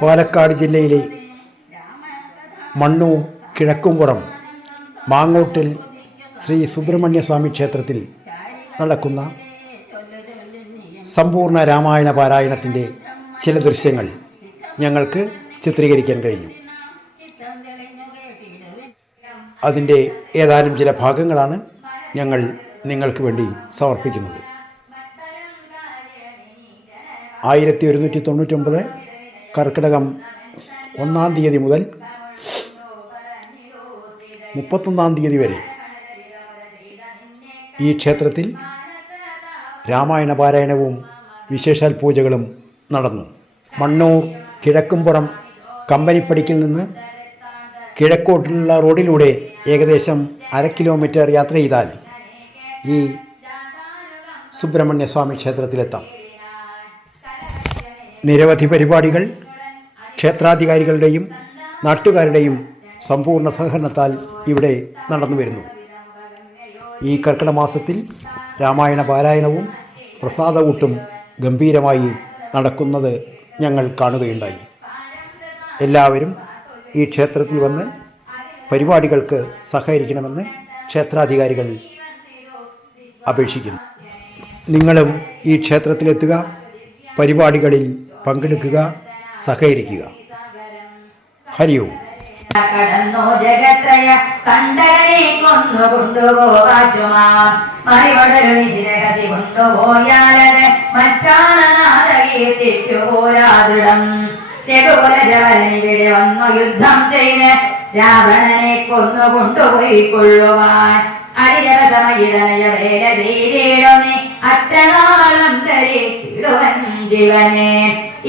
പാലക്കാട് ജില്ലയിലെ മണ്ണൂർ കിഴക്കുംപുറം മാങ്ങോട്ടിൽ ശ്രീ സുബ്രഹ്മണ്യ സ്വാമി ക്ഷേത്രത്തിൽ നടക്കുന്ന സമ്പൂർണ്ണ രാമായണ പാരായണത്തിൻ്റെ ചില ദൃശ്യങ്ങൾ ഞങ്ങൾക്ക് ചിത്രീകരിക്കാൻ കഴിഞ്ഞു. അതിൻ്റെ ഏതാനും ചില ഭാഗങ്ങളാണ് ഞങ്ങൾ നിങ്ങൾക്ക് വേണ്ടി സമർപ്പിക്കുന്നത്. 1199 കർക്കിടകം 1-ാം തീയതി മുതൽ 31-ാം തീയതി വരെ ഈ ക്ഷേത്രത്തിൽ രാമായണ പാരായണവും വിശേഷാൽ പൂജകളും നടന്നു. മണ്ണൂർ കിഴക്കുംപുറം കമ്പനിപ്പടിക്കിൽ നിന്ന് കിഴക്കോട്ടുള്ള റോഡിലൂടെ ഏകദേശം 1/2 കിലോമീറ്റർ യാത്ര ചെയ്താൽ ഈ സുബ്രഹ്മണ്യ സ്വാമി ക്ഷേത്രത്തിലെത്താം. നിരവധി പരിപാടികൾ ക്ഷേത്രാധികാരികളുടെയും നാട്ടുകാരുടെയും സമ്പൂർണ്ണ സഹകരണത്താൽ ഇവിടെ നടന്നു വരുന്നു. ഈ കർക്കിടക മാസത്തിൽ രാമായണ പാരായണവും പ്രസാദകൂട്ടും ഗംഭീരമായി നടക്കുന്നത് ഞങ്ങൾ കാണുകയുണ്ടായി. എല്ലാവരും ഈ ക്ഷേത്രത്തിൽ വന്ന് പരിപാടികൾക്ക് സഹകരിക്കണമെന്ന് ക്ഷേത്രാധികാരികൾ അപേക്ഷിക്കുന്നു. നിങ്ങളും ഈ ക്ഷേത്രത്തിലെത്തുക, പരിപാടികളിൽ പങ്കെടുക്കുക, സഹകരിക്കുക. ഹരി ഓം. കടന്നോ ജഗത്രയ കണ്ടനെ കൊന്നു കൊണ്ടുപോകാശുമാം മറിവടരു നിശിരഹസി കൊണ്ടുപോയാലത് മറ്റാണനാഥകീർത്തിക്കു പോരാദൃഢം. രഘുകുലജവരനിവിടെ വന്നു യുദ്ധം ചെയ്ത് രാവണനെ കൊന്നു കൊണ്ടുപോയി കൊള്ളുവാൻ അരിരവസമയിതനയ വേല ചെയ്തിടുന്നി അറ്റനാളം ധരിച്ചിടുവൻ ജീവനെ.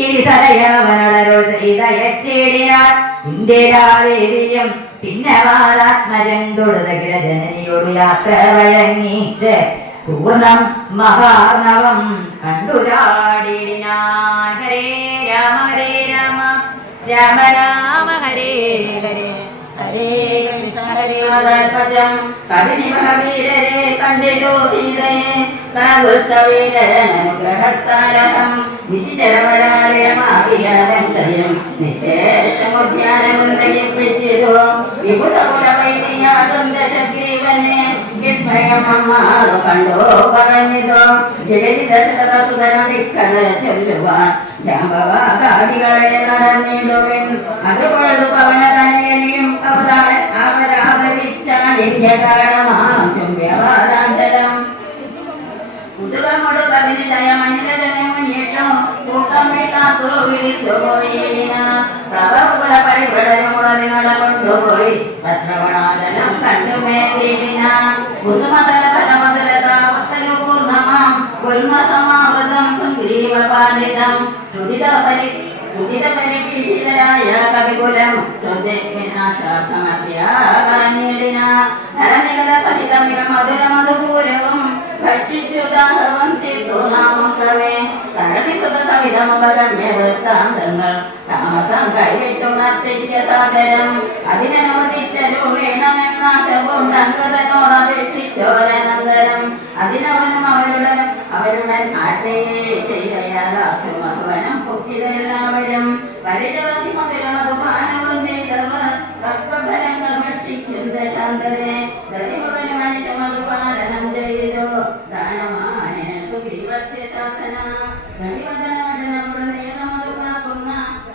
ഇരിസരയവനോടരുൾ ചെയ്ത യച്ചേടിനാൽ ഇന്ദിരാദേവിയും പിന്നെ വാരാത്മജൻ തൊടുതകില ജനനിയോട് യാത്ര വഴങ്ങിച്ച് പൂർണ്ണം മഹാർണവം കണ്ടുചാടിനാൻ. ഹരേ രാമ ഹരേ രാമ രാമ രാമ ഹരേ ഹരേ ഹരേ കൃഷ്ണ ഹരേ വരദധ്വജം കരുണിമഹവീരരെ കണ്ടിട്ടോ സീതയെ കാകുൽസവീരനുഗ്രഹത്താരകം നിശിചരമരാലയമാകിയാലന്തയം നിശേഷമുദ്യാനമുണ്ടയിപ്പിച്ചിതോ വിഭുതകുലവൈദ്യാതും ദശഗ്രീവനെ വിസ്മയം അമ്മാറു കണ്ടോ പറഞ്ഞിതോ ജഗതി ദശരഥസുതനമിക്കഥ ചൊല്ലുവാൻ ജാമ്പവാകാടികളെ നടന്നിടുവിൻ. അതുകൊണ്ടു പവന തനയനെയും അവതാരിച്ചാലിന്യകാരണമാം ചുംബ്യവാദാഞ്ചലം ഉദുവമൊടു കവിനിലയമനിലജനമുന്നേഷം കൂട്ടം വിട്ടാത്തു വിളിച്ചു പോയിന പ്രഭകുല പരിപടമുടലിനട കൊണ്ടുപോയി ശ്രവണാചലം കണ്ടുമേതിന കുസുമതല ഫലമതലതാവത്തലു പൂർണ്ണമാം ഗുൽമസമാവൃതം സംഗ്രീവപാലിതം ുതിതപരിപീഡിതരായ കവികുലം വിനാശാർത്ഥമഭ്യാപരഞ്ഞിടിന നരനികല സഹിതമിക മധുര മധുപൂരവും ഭക്ഷിച്ചു ദാഹവം തീർത്തു നാമം കവേ തരണിസുത സവിധമുപഗമ്യ വൃത്താന്തങ്ങൾ താമസം കൈവിട്ടുണർത്തിക്ക സാഗരം അതിനനുവദിച്ചരു വേണമെന്നാശപൂണ്ടങ്കതനോടപേക്ഷിച്ചോരനന്തരം അതിനവനും അവരുടെ നാട്ടേ ചെയ്തയാലാശുമഹവനം പൊക്കിയതെല്ലാവരും പരിചവതി മധുരമധുപാനവും ചെയ്തവർ തത്വഫലങ്ങൾ ഭക്ഷിക്കും ദശാന്തരെ ദതിഭവന മനുഷ്യമധുപാലനം ചെയ്തു ദാനമാന സുഗ്രീവസ്യ ശാസന ദതിവദനവദനമുടെ നേരമധുകാക്കുന്ന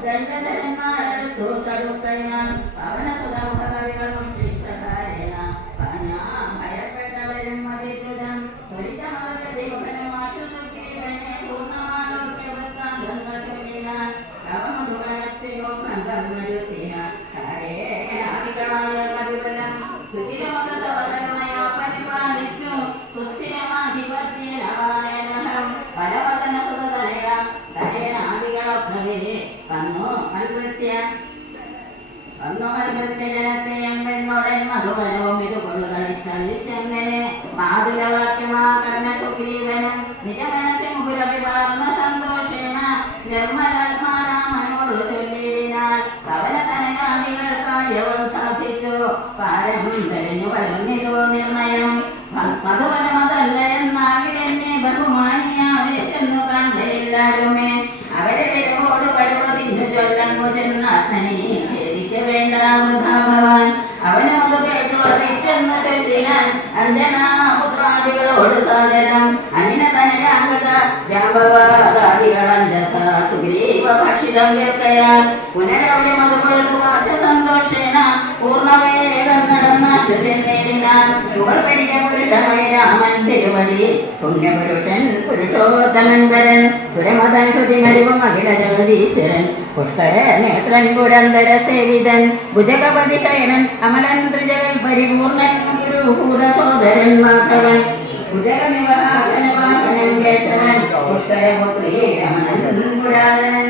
ദണ്ഡധരന്മാരടുത്തു തടുക്കയാൽ പവനസുതമുഖകവികൾ മുഷ്ടിപ്രകാരേണ പനാ ഭയപ്പെട്ടവരും മതിസുതം ത്വരിതമവരതിഭവനമാശു സുഗ്രീവനെ പൂർണ്ണമാലോക്യ വൃത്താന്തങ്ങൾ ചൊല്ലിനാൻ നവമധുവനത്തിലോ ഭംഗം വരുത്തിയ ാദികളാലം സുഖിരമതവരുണയാ പരിപാലിച്ചു സുസ്ഥിരമാധിപത്യനവാനേനം പരവതന സുതനയ ദയനാദികളൊക്കെ വന്നു മൽവൃത്യ ജനത്തെ എമ്പെന്നോടൻ മധുവനവും ഇതുകൊള്ളു കളിച്ചല്ലിച്ചെങ്ങനെ മാതുലവാക്യമാകർണ സുഗ്രീവനും നിജമനത്തെ മുകുരവിവാർന്ന സന്തോഷേണ നിർമ്മലാത്മാരാമനോട് ചൊല്ലിയിടിനാൽ പവനതനയാദികൾ കാര്യവും സാധിച്ചു പാരം തെളിഞ്ഞു വരുന്നിതോ നിർണയം മധുവനമതല്ല എന്നാകിൽ എന്നെ ബഹുമാനിയാതെ ചെന്നു കണ്ടില്ലാരുമേ അവരെ വിരവോട് വരുവതിന്നു ചൊല്ലങ്ങു സുഗ്രീവനോട് സാദരം അനിന തനയാംഗത ജാമ്പവാദികളഞ്ജസ സുഗ്രീവ ഭക്ഷിതം വിൽക്കയാൽ പുനരവരമതുകൊഴുതു വാച സന്തോഷേണ പൂർണ്ണവേഗം നടന്നാശുചൻ നേരിനാൻ മുകൾ പെരിയ പുരുഷമണി രാമൻ തിരുവടി പുണ്യപുരുഷൻ പുരുഷോത്തമൻ വരൻ പുരമതൻ ഹൃതിമരിവും അഖില ജഗദീശ്വരൻ പുഷ്കര നേത്രൻ പുരന്തര സേവിതൻ ഭുജഗപതി ശയനൻ അമലൻ ത്രിജഗൽ പരിപൂർണൻ ഗുരുഭൂത സോദരൻ മാധവൻ ഭുജഗനിവാസനവാഹനൻ കേശവൻ പുഷ്കരപുത്രീ രമണൻ പുരാതനൻ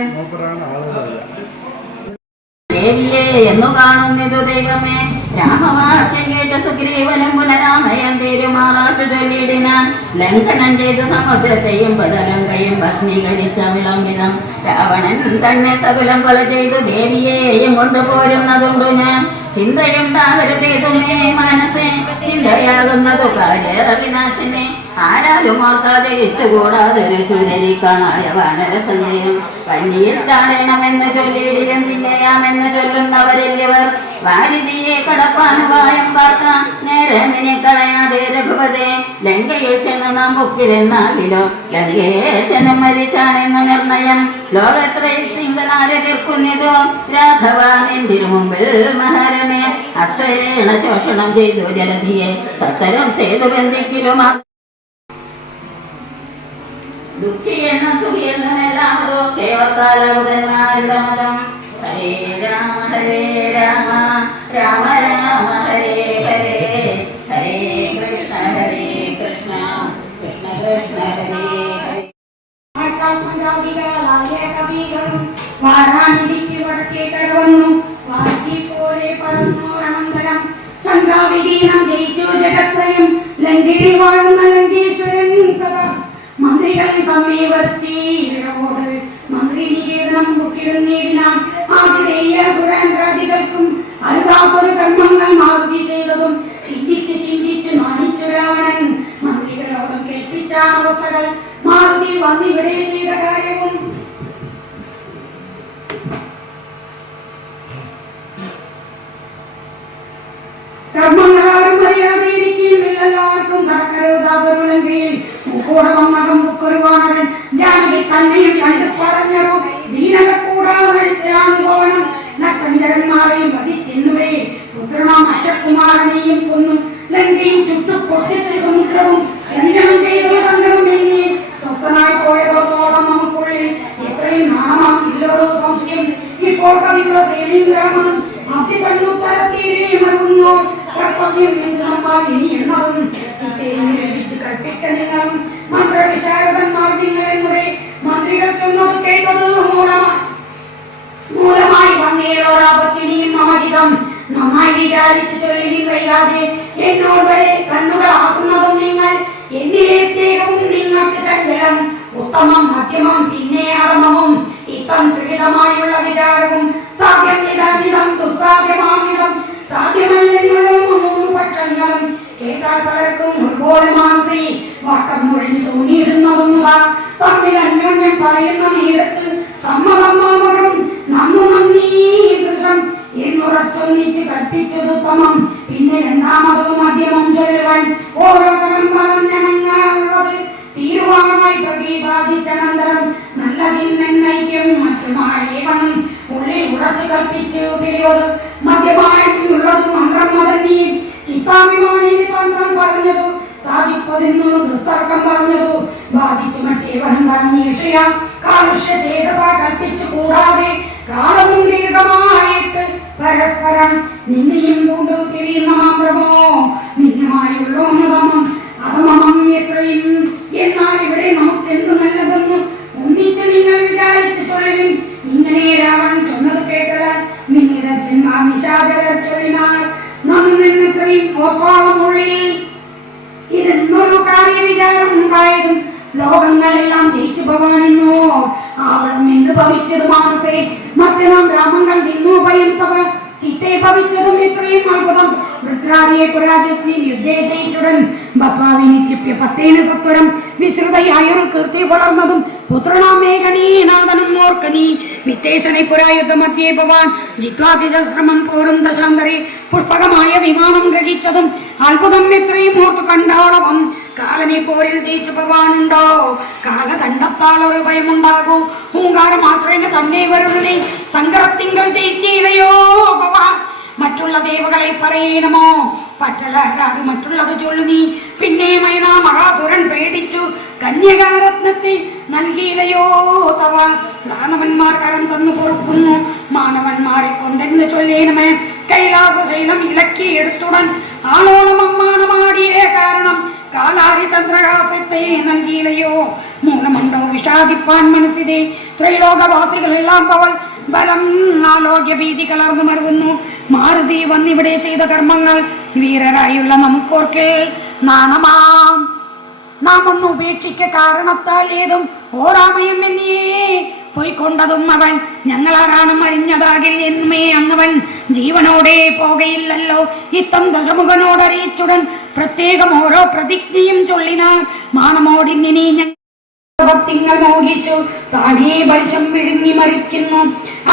ദേവിയെ എന്നു കാണുന്നിതു ദൈവമേ രാമവാക്യം കേട്ട സുഗ്രീവനും പുനരാമയം തീരുമാറാശു ചൊല്ലിയിടിനാൻ ലംഘനം ചെയ്തു സമുദ്രത്തെയും പതലങ്കയും ഭസ്മീകരിച്ച വിളംബിതം രാവണൻ തന്നെ സകുലം കൊല ചെയ്തു ദേവിയെയും കൊണ്ടുപോരുന്നതുണ്ടു ഞാൻ ചിന്തയുണ്ടാകരുതേതുമേ മനസ്സേ ചിന്തയാകുന്നതു കാര്യ വിനാശിനെ ആരാലും ഓർക്കാതെ ഇച്ചുകൂടാതൊരു ശൂരരിക്കാണായ വാനര സന്ധ്യം കഞ്ഞിയിൽ ചാടണമെന്ന് ചൊല്ലിയിടിലും തിന്നയാമെന്ന് ചൊല്ലുന്നവരില്ലവർ വാരിതിയെ കടപ്പാനുപായം പാർക്കാൻ നേരമിനെ കളയാതെ രഘുപതേ ലങ്കയിൽ ചെന്ന് നാം മുക്കിലെന്നാകിലോ ലങ്കേശനും മരിച്ചാണെന്ന് നിർണയം ലോകത്രയിൽ തിങ്കളാരെ തീർക്കുന്നിതോ രാഘവ നിന്തിരു മുമ്പിൽ മഹാരനെ അസ്ത്രേണ ശോഷണം ചെയ്തു ജലധിയെ സത്തരം സേതു ബന്ധിക്കലും ദുഃഖിയെന്നും സുഖിയെന്നും എല്ലാമതോ കേവത്താലവതന്മാരുടെ മതം ഹരേ രാമ രാമ രാമ ഹരേ ഹരേ ഹരേ കൃഷ്ണ കൃഷ്ണ കൃഷ്ണ ഹരേ ഹരേ വാരാണിക്ക് വടക്കേ കടവന്നു വാക്കി പോലെ പറന്നു അനന്തരം ശങ്കാവിഹീനം ജയിച്ചു ജഗത്രയം ലങ്കയിൽ വാഴുന്ന ലങ്കേശ്വരൻ കഥ മന്ത്രികൾ തമ്മെ വരുത്തി വിടവോട് മന്ത്രി നികേതനം മുക്കിരുന്നേടിനാം ആതിഥേയ സുരേന്ദ്രാദികൾക്കും അരുതാത്തൊരു കർമ്മങ്ങൾ മാറുതി ചെയ്തതും ചിന്തിച്ച് നാണിച്ചു രാവണൻ മന്ത്രികളോടും കേൾപ്പിച്ച അവസ്ഥകൾ മാറുതി വന്നിവിടെ ചെയ്ത കാര്യവും കർമ്മങ്ങളാരും അറിയാതെയിരിക്കും എല്ലാവർക്കും കടക്കരുതാതൊരുളെങ്കിൽ കൂടവമ്മകം ബുക്കൊരുവാണവൻ ജാനകി തന്നെയും കണ്ടു പറഞ്ഞോ ദീനത കൂടാതെ പോകണം നക്കഞ്ചരന്മാരെയും വധിച്ചെന്നുവേ പുത്രനാം അറ്റകുമാരനെയും കൊന്നും ലങ്കയും ചുട്ടു പൊട്ടിച്ച് സമുദ്രവും ലംഘനം ചെയ്തു തങ്ങളും എന്നെ സ്വസ്ഥനായി പോയതോളം നമുക്കുള്ളിൽ എത്രയും നാണമാക്കില്ലൊരു സംശയം ഇപ്പോൾ കവികളുടെ സേനയും രാമനും അതി തന്നുത്തരത്തീരുന്നു കർത്തവ്യം എന്ന് നമ്മൾ ഇനി എന്നതും ലഭിച്ച് കൽപ്പിക്കുന്നതും മന്ത്രവിശാരദന്മാർ നിങ്ങളെ മന്ത്രികൾ ചെന്നത് കേട്ടത് മൂലമായി വന്നേരോടാപത്തിനിയും മമഹിതം നന്നായി വിചാരിച്ചു ചൊല്ലി വൈകാതെ എന്നോട് വരെ കണ്ണുകളാക്കുന്നതും നിങ്ങൾ എന്നിലെ സ്നേഹവും നിങ്ങൾക്ക് ചഞ്ചലം ഉത്തമം മധ്യമം പിന്നെ അധമവും ഇത്തം ത്രിവിധമായുള്ള വിചാരവും സാധ്യം ഇതമിതം ദുസ്സാധ്യമാമിതം സാധ്യമല്ലെന്നുള്ള മൂന്ന് പക്ഷങ്ങളും കേട്ടാൽ പലർക്കും ഉത്ബോധമാണ് സ്ത്രീ വട്ടം മുഴിഞ്ഞു തോന്നിയിരുന്നതും തമ്മിൽ അന്യോന്യം പറയുന്ന നേരത്ത് സമ്മതമാമകം നന്നു നന്ദി ദൃശം എന്നുറച്ചൊന്നിച്ച് കൽപ്പിച്ചതുത്തമം പിന്നെ രണ്ടാമതും മധ്യമം ചൊല്ലുവാൻ ഓരോ തരം പറഞ്ഞുള്ളത് തീരുവാനായി പ്രതീപാദിച്ചനന്തരം നല്ലതിൽ നിന്നൈക്യം മറ്റുമായേവൻ ഉള്ളിൽ ഉറച്ചു കൽപ്പിച്ചു പിരിവത് മധ്യമായിട്ടുള്ളത് മന്ത്രം മതന്നി ചിത്താഭിമാനി തന്ത്രം പറഞ്ഞതു സാധിപ്പതെന്നു ദുസ്തർക്കം പറഞ്ഞതു ബാധിച്ചു മറ്റേവനും പറഞ്ഞീഷയ കാലുഷ്യ ചേതത കൽപ്പിച്ചു കൂടാതെ കാലവും ദീർഘമായിട്ട് പരസ്പരം നിന്നെയും കൊണ്ടു തിരിയുന്ന മാത്രമോ നിന്നുമായുള്ള ഒന്നതമം അധമം എത്രയും എന്നാൽ ഇവിടെ നമുക്ക് എന്ത് നല്ലതെന്ന് ഒന്നിച്ച് നിങ്ങൾ വിചാരിച്ചു ചൊല്ലുവിൻ ഇങ്ങനെ രാവൺ ചൊന്നത് കേട്ടത് നിന്നിത നിശാചര ചൊല്ലിനാൽ നമ്മെത്രയും ഓപ്പാളമൊഴി ഇതെന്നൊരു കാര്യവിചാരം ഉണ്ടായതും ലോകങ്ങളെല്ലാം ജയിച്ചു ഭവാനിന്നോ ആവളം എന്ത് ഭവിച്ചത് മാനസേ മറ്റ് നാം ഗ്രാമങ്ങൾ നിന്നു ഭയന്തവ ചിത്തെ ഭവിച്ചതും എത്രയും അത്ഭുതം വൃത്രാദിയെ പുരാജത്തിൽ യുദ്ധേ ജയിച്ചുടൻ ബപ്പാവിനിക്ക് പത്തേന തത്വരം വിശ്രുതയായൊരു കീർത്തി വളർന്നതും പുത്രനാമേകനീനാഥനം ഓർക്കനീ വിത്തേശനെ പുരായുദ്ധ മധ്യേ ഭവാൻ ജിത്വാതിശ്രമം പൂർവം ദശാന്തരെ പുഷ്പകമായ വിമാനം ഗ്രഹിച്ചതും അത്ഭുതം എത്രയും ഓർത്തു കണ്ടാളവം കാലനെ പോരിൽ ജയിച്ചു പോവാനുണ്ടോ? കാലദണ്ഡത്താൽ ഒരു ഭയമുണ്ടാകൂ. ഹൂങ്കാരം മാത്രമേ തന്നെ വരുള്ളേ. സങ്കരത്തിങ്കൾ ജയിച്ചില്ലയോ ഭവാൻ. മറ്റുള്ള ദേവകളെ പറയണമോ? പറ്റലാരാത് മറ്റുള്ളത് ചൊല്ലു നീ. പിന്നെ മൈന മഹാസുരൻ പേടിച്ചു കന്യകാരത്നത്തെ നൽകിയില്ലയോ തവ. ദാനവന്മാർ കരം തന്നു പൊറുക്കുന്നു, മാനവന്മാരെ കൊണ്ടെന്ന് ചൊല്ലേണമേ. കൈലാസശൈലം ഇളക്കിയെടുത്തുടൻ ആളോളം അമ്മാണമാടിയേ കാരണം കാലാരി ചന്ദ്രഹാസത്തെ നൽകിയില്ലയോ. മൂലമുണ്ടോ വിഷാദിപ്പാൻ മനസ്സിലെ ത്രൈലോകവാസികളെല്ലാം പവൽ ബലം ആലോക്യ ഭീതി കലർന്നു മരുന്നു. മാരുതി വന്നിവിടെ ചെയ്ത കർമ്മങ്ങൾ വീരരായുള്ള നമുക്കോർക്കെ നാണമാം. നാം ഒന്ന് ഉപേക്ഷിക്ക കാരണത്താൽ ഏതും ഓരാമയം എന്നേ പോയിക്കൊണ്ടതും അവൻ ഞങ്ങളാരാണ് അറിഞ്ഞതാകിൽ എന്നുമേ അങ്ങവൻ ജീവനോടെ പോകയില്ലല്ലോ. ഇത്തം ദശമുഖനോടറിയിച്ചുടൻ പ്രത്യേകം ഓരോ പ്രതിജ്ഞയും ചൊല്ലിനാർ. മാണമോടിന്നിനി ങ്ങൾ മോഹിച്ചു താനേ ബലിശം വിഴുങ്ങി മറിക്കുന്നു.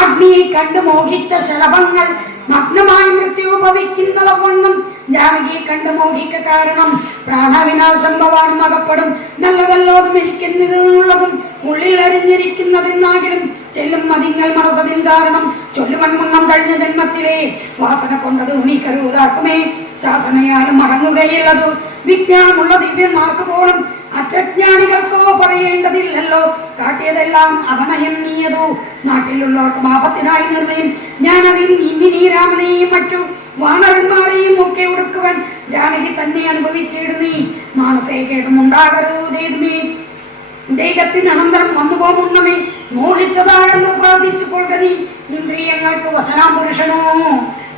അഗ്നിയെ കണ്ടു മോഹിച്ച ശലഭങ്ങൾ നഗ്നമായി മൃത്യു ഭവിക്കുന്നത് കൊണ്ടും ജാനകിയെ കണ്ടു മോഹിക്ക കാരണം പ്രാണവിനാശം ഭവാനും അകപ്പെടും. നല്ലതല്ലോതും ഇരിക്കുന്നതുള്ളതും ഉള്ളിൽ അറിഞ്ഞിരിക്കുന്നതെന്നാകിലും ചെല്ലും മതിങ്ങൾ മറന്നതിൻ കാരണം ചൊല്ലുവൻ മുന്നം കഴിഞ്ഞ ജന്മത്തിലെ വാസന കൊണ്ടത് നീ കരുതാക്കുമേ. ശാസനയാലും മടങ്ങുകയില്ലതു. വിജ്ഞാനമുള്ള ദിവ്യന്മാർക്ക് പോലും അജ്ഞാനികൾക്കോ പറയേണ്ടതില്ലല്ലോ. കാട്ടിയതെല്ലാം അവനയം നീയതു. നാട്ടിലുള്ളവർക്ക് പാപത്തിനായി നിർണയം ഞാനതിൽ ഇന്ദിനി രാമനെയും മറ്റു വാനരന്മാരെയും ഒക്കെ ഒടുക്കുവൻ ജാനകി തന്നെ അനുഭവിച്ചിടുന്നീ. മാനസേകേതുമുണ്ടാകരുതേതുമേ. ദൈവത്തിന് അനന്തരം വന്നു പോകുന്നവേ മോഹിച്ചതാണെന്ന് സാധിച്ചു കൊള്ളി. ഇന്ദ്രിയങ്ങൾക്ക് വസനാം പുരുഷനോ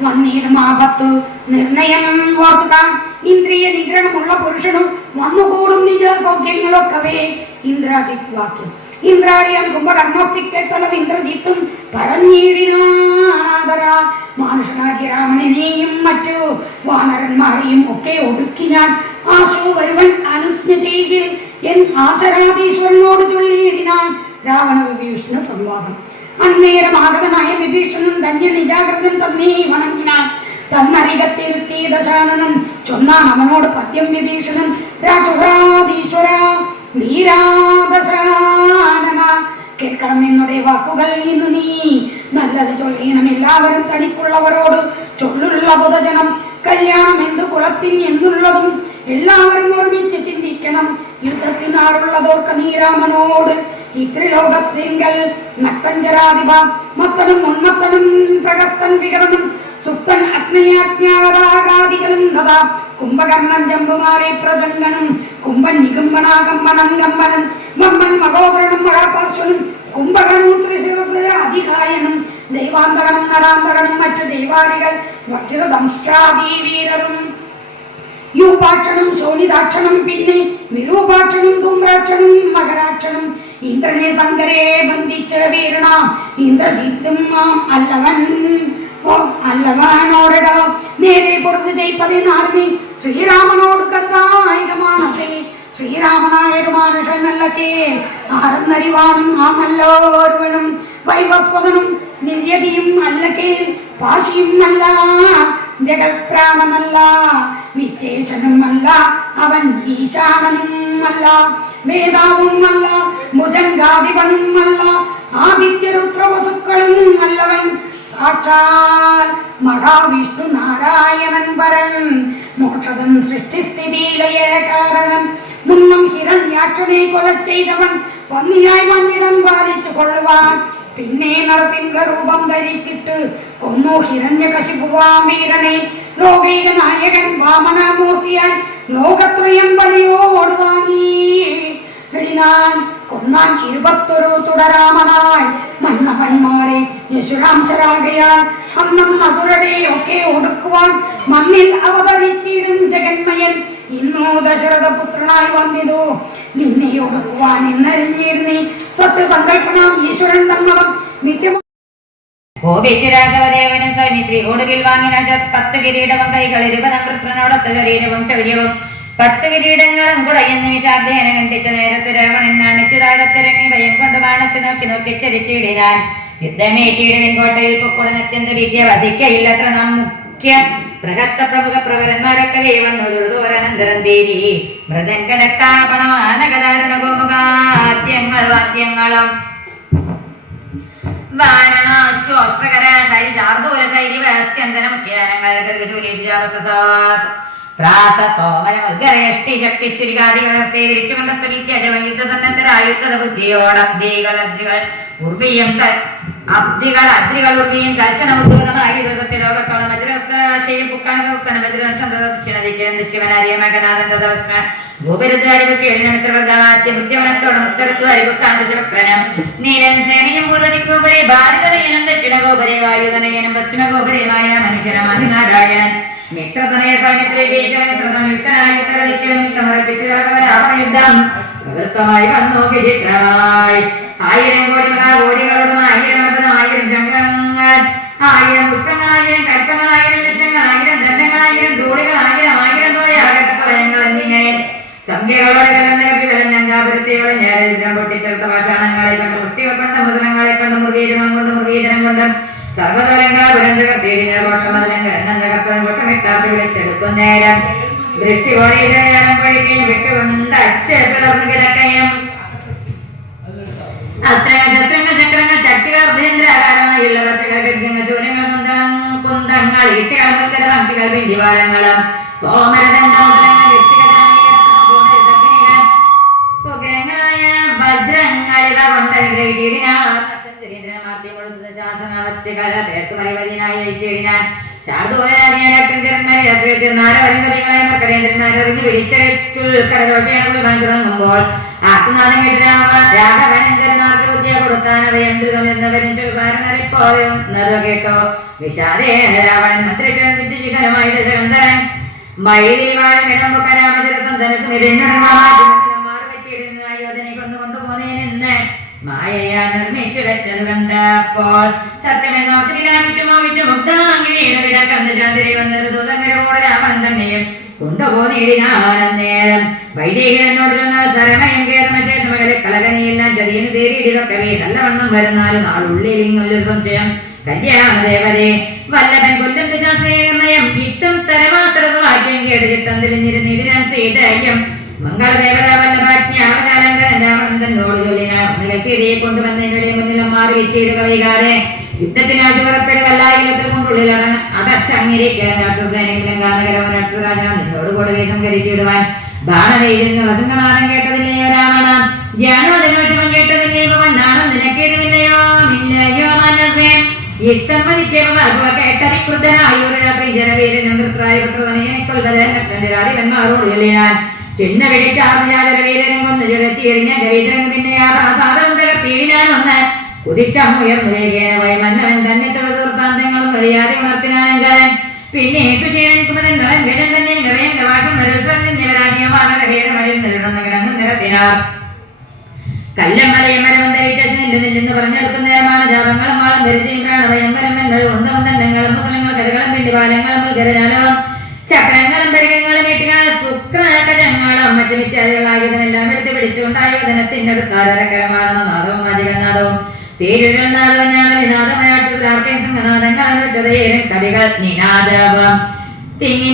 വന്നിടും ആപത്ത് നിർണയം ഓർക്കാൻ. ഇന്ദ്രിയ നിഗ്രഹമുള്ള പുരുഷനും വന്നുകൂടും നിജ സൗഖ്യങ്ങളൊക്കവേ. ഇന്ദ്രാദിവാക്യം ഇന്ദ്രാടിയാൻ കുംഭകർണോത്തിക്കെട്ടളം ഇന്ദ്രജിത്തും പറഞ്ഞിടിനാദരാ. മാനുഷനാകിയ രാവണനെയും മറ്റു വാനരന്മാരെയും ഒക്കെ ഒടുക്കി ഞാൻ ആശു വരുവൻ അനുജ്ഞ ചെയ്യിൽ എൻ ആശരാധീശ്വരനോട് ചൊല്ലിയിടിനാൻ. രാവണ വിഭീഷണ സംവാദം. അന്നേരം ആഗതനായ വിഭീഷണൻ ധന്യ നിജാഗ്രതൻ തന്നേ വണങ്ങിനാൻ. തന്നരികത്തിരുത്തി ദശാനനൻ ചൊന്നാൻ അവനോട് പദ്യം വിഭീഷണൻ. രാക്ഷസാധീശ്വര വീരാദശാനന കേൾക്കണം എന്നുടെ വാക്കുകൾ ഇന്നു നീ നല്ലത് ചൊല്ലണം. എല്ലാവരും തനിക്കുള്ളവരോട് ചൊല്ലുള്ള പൊതുജനം കല്യാണം എന്തു കുളത്തിൽ എന്നുള്ളതും എല്ലാവരും ഒരുമിച്ച് ചിന്തിക്കണം. യുദ്ധത്തിനാറുള്ളതോർക്ക നീരാമനോട് ഇത്രിലോകത്തിങ്കൽ നക്തഞ്ചരാധിപ മത്തനും ഉന്മത്തനും പ്രകസ്തൻ വികടനും സുപ്തൻ അഗ്നയാജ്ഞാതാകാദികളും തഥാ കുംഭകർണൻ ജമ്പുമാരി പ്രജംഗനും കുംഭൻ നികുംബനാകമ്പനം കമ്പനൻ മമ്മൻ മഹോദരനും മഹാപാർശ്വനും കുംഭകർണൂത്രിശിരസ് അധികായനും ദൈവാന്തകനും നരാന്തകനും മറ്റു ദൈവാരികൾ വജ്രദംശാദീ വീരരും യൂപാക്ഷനും ശോണിതാക്ഷനും പിന്നെ വിരൂപാക്ഷനും ധൂമ്രാക്ഷനും മകരാക്ഷനും ഇന്ദ്രനെ ശങ്കരെ ബന്ധിച്ച വീരണ ഇന്ദ്രജിത്തും അല്ലവൻ അല്ലവനോട നേരെ പൊറുതു ചെയ്പ്പതിനാർമി ശ്രീരാമനോട് കഥായികമാണത്തെ. ശ്രീരാമനായത് മാനുഷനല്ലക്കേ ആരെന്നറിവാനും ആമല്ലോരുവനും വൈവസ്വതനും നിര്യതിയും അല്ലക്കേ പാശിയും അല്ല ജഗത്പ്രാണനല്ല വിശേഷനും അല്ല അവൻ ഈശാനനും അല്ല വേദാവും അല്ല ഭുജംഗാധിപനും അല്ല ആദിത്യരുദ്രവസുക്കളും അല്ലവൻ സാക്ഷാൽ മഹാവിഷ്ണു നാരായണൻ പരൻ മോക്ഷതൻ സൃഷ്ടിസ്ഥിതിയിലയ കാരണം മുന്നം ഹിരണ്യാക്ഷനെ കൊല ചെയ്തവൻ പന്നിയായി മണ്ണിടം പാലിച്ചു കൊള്ളുവാൻ പിന്നെ നരസിംഹ രൂപം ധരിച്ചിട്ട് കൊന്നു ഹിരണ്യകശിപുവാം വീരനെ. ലോകൈക നായകൻ വാമനമൂർത്തിയായി ലോകത്രയം ബലിയോട് വാങ്ങി എടിനാൻ കൊന്നാൻ 21 തുടരാമനായി മന്നവന്മാരെ യശുരാംശരാകയാൽ അന്നം മധുരടെ ഒക്കെ ഒടുക്കുവാൻ മണ്ണിൽ അവതരിച്ചിടും ജഗന്മയൻ ഇന്നോ ദശരഥപുത്രനായി വന്നിതു. നിന്നെ ഒടുക്കുവാൻ എന്നറിഞ്ഞിരുന്നേ സത്യസങ്കൽപ്പനാം ഈശ്വരൻ തന്നതും നിത്യം. കോപിച്ചു രാഘവദേവനും സൗമിത്രി ഒടുവിൽ വാങ്ങിന 10 കിരീടവും കൈകളിൽ വൃത്രനോടൊത്ത ശരീരവും ശൗര്യവും 10 കിരീടങ്ങളും കുടയെന്ന് വിഷാദേന കണ്ടിച്ച നേരത്ത് രാവണൻ നാണിച്ചു താഴത്തിറങ്ങി ഭയം കൊണ്ട് വാണത്ത് നോക്കി നോക്കി ചരിച്ചിടിനാൻ. യുദ്ധമേറ്റിയുടെ വെങ്കോട്ടയിൽ പൊക്കുടൻ അത്യന്ത വിദ്യ വസിക്കയില്ലത്ര നാം മുഖ്യ പ്രഹസ്ത പ്രമുഖ പ്രവരന്മാരൊക്കെ വന്നു തൊഴുതോരനന്തരം തേരി മൃദംഗടക്കാപണമാനകധാരണ ഗോമുഖാദ്യങ്ങൾ വാദ്യങ്ങളും വാരണാശ്വസ്ത്രകര ശാർദൂല ശൈലിവസ്യന്തന മുഖ്യാനങ്ങൾ ഗർഗശൂലേശാപ്രസാദ് പ്രാസത്തോമരമുദ്ഗരേഷ്ടി ശക്തിശ്വരികാദികളെ തിരിച്ചുകൊണ്ട യുദ്ധസന്നദ്ധരായുദ്ധ ബുദ്ധിയോടബ്ദികൾ ഉർവിയും അബ്ദികൾ അദ്രികൾ ഉർവിയും തൽക്ഷണമുദ്ഭൂതമായി സത്യലോകത്തോളം വജ്രവസ്ത്രശൈലി പുക്കാനവസ്ഥന വജ്രചന്ദ്രദിക്കിലും ദുശ്യവനാരിയമകനാഥൻ തദവസ്മ ഭൂപരുദ്ധാരിപുക്ക് എഴുന്നമിത്രവർഗാത്യം ഉദ്യമനത്തോളം ഉത്തരദ്വാരിപുക്കാന്ത ശിവക്രനം നീലൻ സേനയും പൂർവ്വദിക്കോപരി ഭാരതനയനം ദക്ഷിണഗോപരി വായുധനയനം പശ്ചിമഗോപരിയുമായ മനുഷ്യനമാതിനാരായണൻ മിത്രതനയ സൗമിത്രി ബീജമിത്ര സംയുക്തനായി ഉത്തരദിക്കിലും മിത്രമർപ്പിച്ചുദ്ധം പ്രവൃത്തമായി വന്നു വിചിത്രമായി 1000 കോടി മഹാകോടികളോടും 1000 മർദ്ദനം 1000 ശംഖങ്ങൾ 1000 പുഷ്പങ്ങൾ 1000 കൽപ്പങ്ങൾ 1000 ലക്ഷങ്ങൾ 1000 ദണ്ഡങ്ങൾ 1000 ധൂളികൾ 1000 പ്രളയങ്ങൾ എന്നിങ്ങനെ സംഖ്യകളോടെ കലർന്നകാപുരത്തെയോടെ ഞാരിദ്രം പൊട്ടിച്ചെടുത്ത പാഷാണങ്ങളെ കൊണ്ട് മുട്ടികൾ കൊണ്ട് മുദ്രങ്ങളെ കൊണ്ട് മുർവീജനം കൊണ്ട് മുർവീജനം കൊണ്ടും സർവതരംഗാപുരന്തകർത്തീരിനോട്ടമിട്ടാത്തി വിളിച്ചെടുക്കും നേരം ദൃഷ്ടി പോലെ പഴിക്കയും വിട്ടുകൊണ്ട് അച്ഛപ്പിളർന്നു കിടക്കയും അസ്ത്രങ്ങൾ ചക്രങ്ങൾ ശക്തികൾ അർദ്ധേന്ദ്രാകാരമായുള്ള ഭക്തികൾ ചൂരങ്ങൾ കുന്തങ്ങൾ ഇട്ടികൾ അമ്പികൾ പിണ്ടിവാരങ്ങളും ഉഗ്രങ്ങളായ ഭദ്രങ്ങളിവ പേർക്ക് പരിവതിനായി അയച്ചിടിനാൻ ശാർദൂരേന്ദ്രന്മാരറിഞ്ഞു പിടിച്ചുൾക്കടദോഷങ്ങൾ ആത്മനാഥം കേട്ട് രാഘവനന്ദന്മാർക്ക് ബുദ്ധിയെ കൊടുത്താൻ അവയന്ത്രിതം എന്നവരും ചുകാരനറിപ്പോയെന്നതോ കേട്ടോ വിശാലേന രാവണൻ മന്ത്രിച്ചൻ വിദ്യുജികരമായി ദശകന്ധരൻ മയിലിൽ വാഴമിടമ്പൊക്ക രാമചരസന്ധനസ്മിതയോധനെ കൊണ്ടുപോന്നേനെന്ന് മായയാ നിർമ്മിച്ചു വെച്ചത് കണ്ടപ്പോൾ സത്യമെന്നോർത്ത് വിലാപിച്ചു മോഹിച്ചു മുക്താംഗിനിയുടെ വിടക്കന്ന് ചാന്തിരി വന്നത് ദൂതങ്ങരോട് രാവണൻ തന്നെയും കൊണ്ടുപോന്നേരം വൈദേഹികനോട് ചെന്നാൽ സരമയം കയറുന്ന ശേഷം അകലെ കളകനിയെല്ലാം ചതിയന് തേരിയിടൊക്കെ നല്ലവണ്ണം വരുന്നാലും നാളുള്ളിൽ ഇങ്ങൊരു സംശയം കല്യാണദേവരെ വല്ലഭൻ കൊല്ലത്ത് ശാസ്ത്രീയനയം ഇത്തം സരമാസരസവാക്യം കേട്ട് ചിത്തന്തിരിഞ്ഞിരുന്നിടിനാൻ സീതയ്യം മംഗളദേവത വല്ലഭാജ്ഞാവശാലങ്കരനോട് ചൊല്ലിനെ കൊണ്ടുവന്നതിനിടെ മുന്നിലും മാറി വെച്ചത് കവികാരെ യുദ്ധത്തിനാശു പുറപ്പെടുകല്ലായില്ലത്തിൽ കൊണ്ടുള്ളിലാണ് അതച്ചങ്ങിരിക്കാൻ രാക്ഷസേനയിലും ഗാനകരവരാക്ഷസരാജ നിന്നോട് കൂടെ വേഷം കരിച്ചിടുവാൻ ബാണവേദിൽ വസങ്കനാഥം കേട്ടതില്ലയോ രാവണ ജ്ഞാനോദോഷമം കേട്ടതില്ലയോ നാണം നിനക്കേതുമില്ലയോ ഇല്ലയോ മനസ്സേ ായോട് ചൊല്ലിനാൻ ചിന്ന വെടിച്ചാർന്നവീരനും കൊന്ന് ജലച്ചീറിഞ്ഞ രവീന്ദ്രൻ പിന്നെ സാധനം തകർത്തിയിടാനൊന്ന് കുതിച്ചുയർന്നു വേഗേന വൈമന്നവൻ തന്നെ തൊഴുതീർത്താന്തങ്ങളും കഴിയാതെ ഉണർത്തിനാനങ്കരൻ പിന്നെ സുശീലൻ കുമരൻ ഗജൻ തന്നെ ഗവേണ്ട വാഷം കിടങ്ങും നിരത്തിനാർ കല്ലമ്മലയമ്മരം ധരിച്ചു പറഞ്ഞെടുക്കുന്ന നേരമാണ് ജാപങ്ങളും മാളം ധരിച്ചും പ്രാണവയമ്മരമ്മങ്ങളും ഒന്നൊന്നങ്ങളും മുസ്ലിങ്ങളും കഥകളും പിണ്ടിവാലങ്ങളും ഗരജാലവും ചക്രങ്ങളും പരികങ്ങളും വീട്ടുകളും ശുക്രകരങ്ങളും മറ്റു ഇത്യാദികളായതെല്ലാം എടുത്ത് പിടിച്ചുകൊണ്ടായോധനത്തിനടുത്താരക്കരമാർന്ന നാദവും വാചികനാദവും തേരുകൾ നാദവും ഞാനനാദങ്ങളും കവികൾ നിനാദവും തിങ്ങി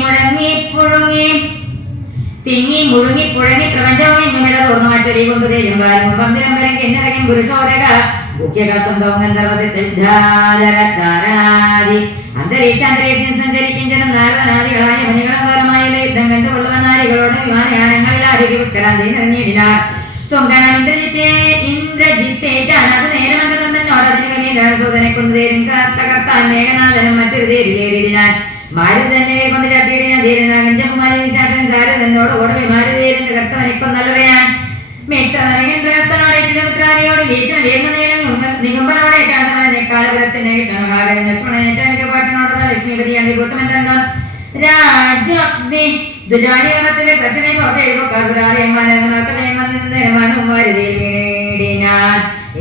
മുഴുങ്ങി പുഴങ്ങി പ്രപഞ്ചവും ഇങ്ങനെ തോർന്നു മറ്റൊരു കൊണ്ട് തേരും വാലും പന്തിരം വരങ്ങി എന്നിറങ്ങി പുരുഷോരക മുഖ്യകാസംഭവങ്ങന്തർവസിദ്ധാചാരണാദി അന്തരീക്ഷാന്തരീക്ഷം സഞ്ചരിക്കും ജനം നാരദനാദികളായ മണികളങ്കരമായ യുദ്ധം കണ്ടുകൊള്ളുന്ന നാരികളോട് വിമാനയാനങ്ങളിൽ ആരോഗ്യ പുഷ്കരാന്തി നിറഞ്ഞിടിനാർ ഇന്ദ്രജിത്തേറ്റാണ് അത് നേരമന്ത്രോടതിന് കവീന്ദ്രസൂദനെ കൊണ്ട് തേരും തകർത്താൻ മേഘനാഥനും മറ്റൊരു തേരിലേറിയിടിനാൻ മാരുതി തന്നെ കൊണ്ട് ചാട്ടിയിടിനാൻ ധീരനാകഞ്ചകുമാരി ചാട്ടൻ സാരഥനോട് ഓടവി മാരുതേരിന്റെ കർത്തവനിപ്പം നല്ലവയാൻ മിത്രനോട് ഭീഷണ നികുംബനോടെ കാലപുരത്തിന്റെ ലക്ഷ്മണനോടുള്ള ലക്ഷ്മിപതിയാണ് ഗൗതമൻ രാജ്ഞി ദുജാനിയമത്തിന്റെ പ്രശ്നം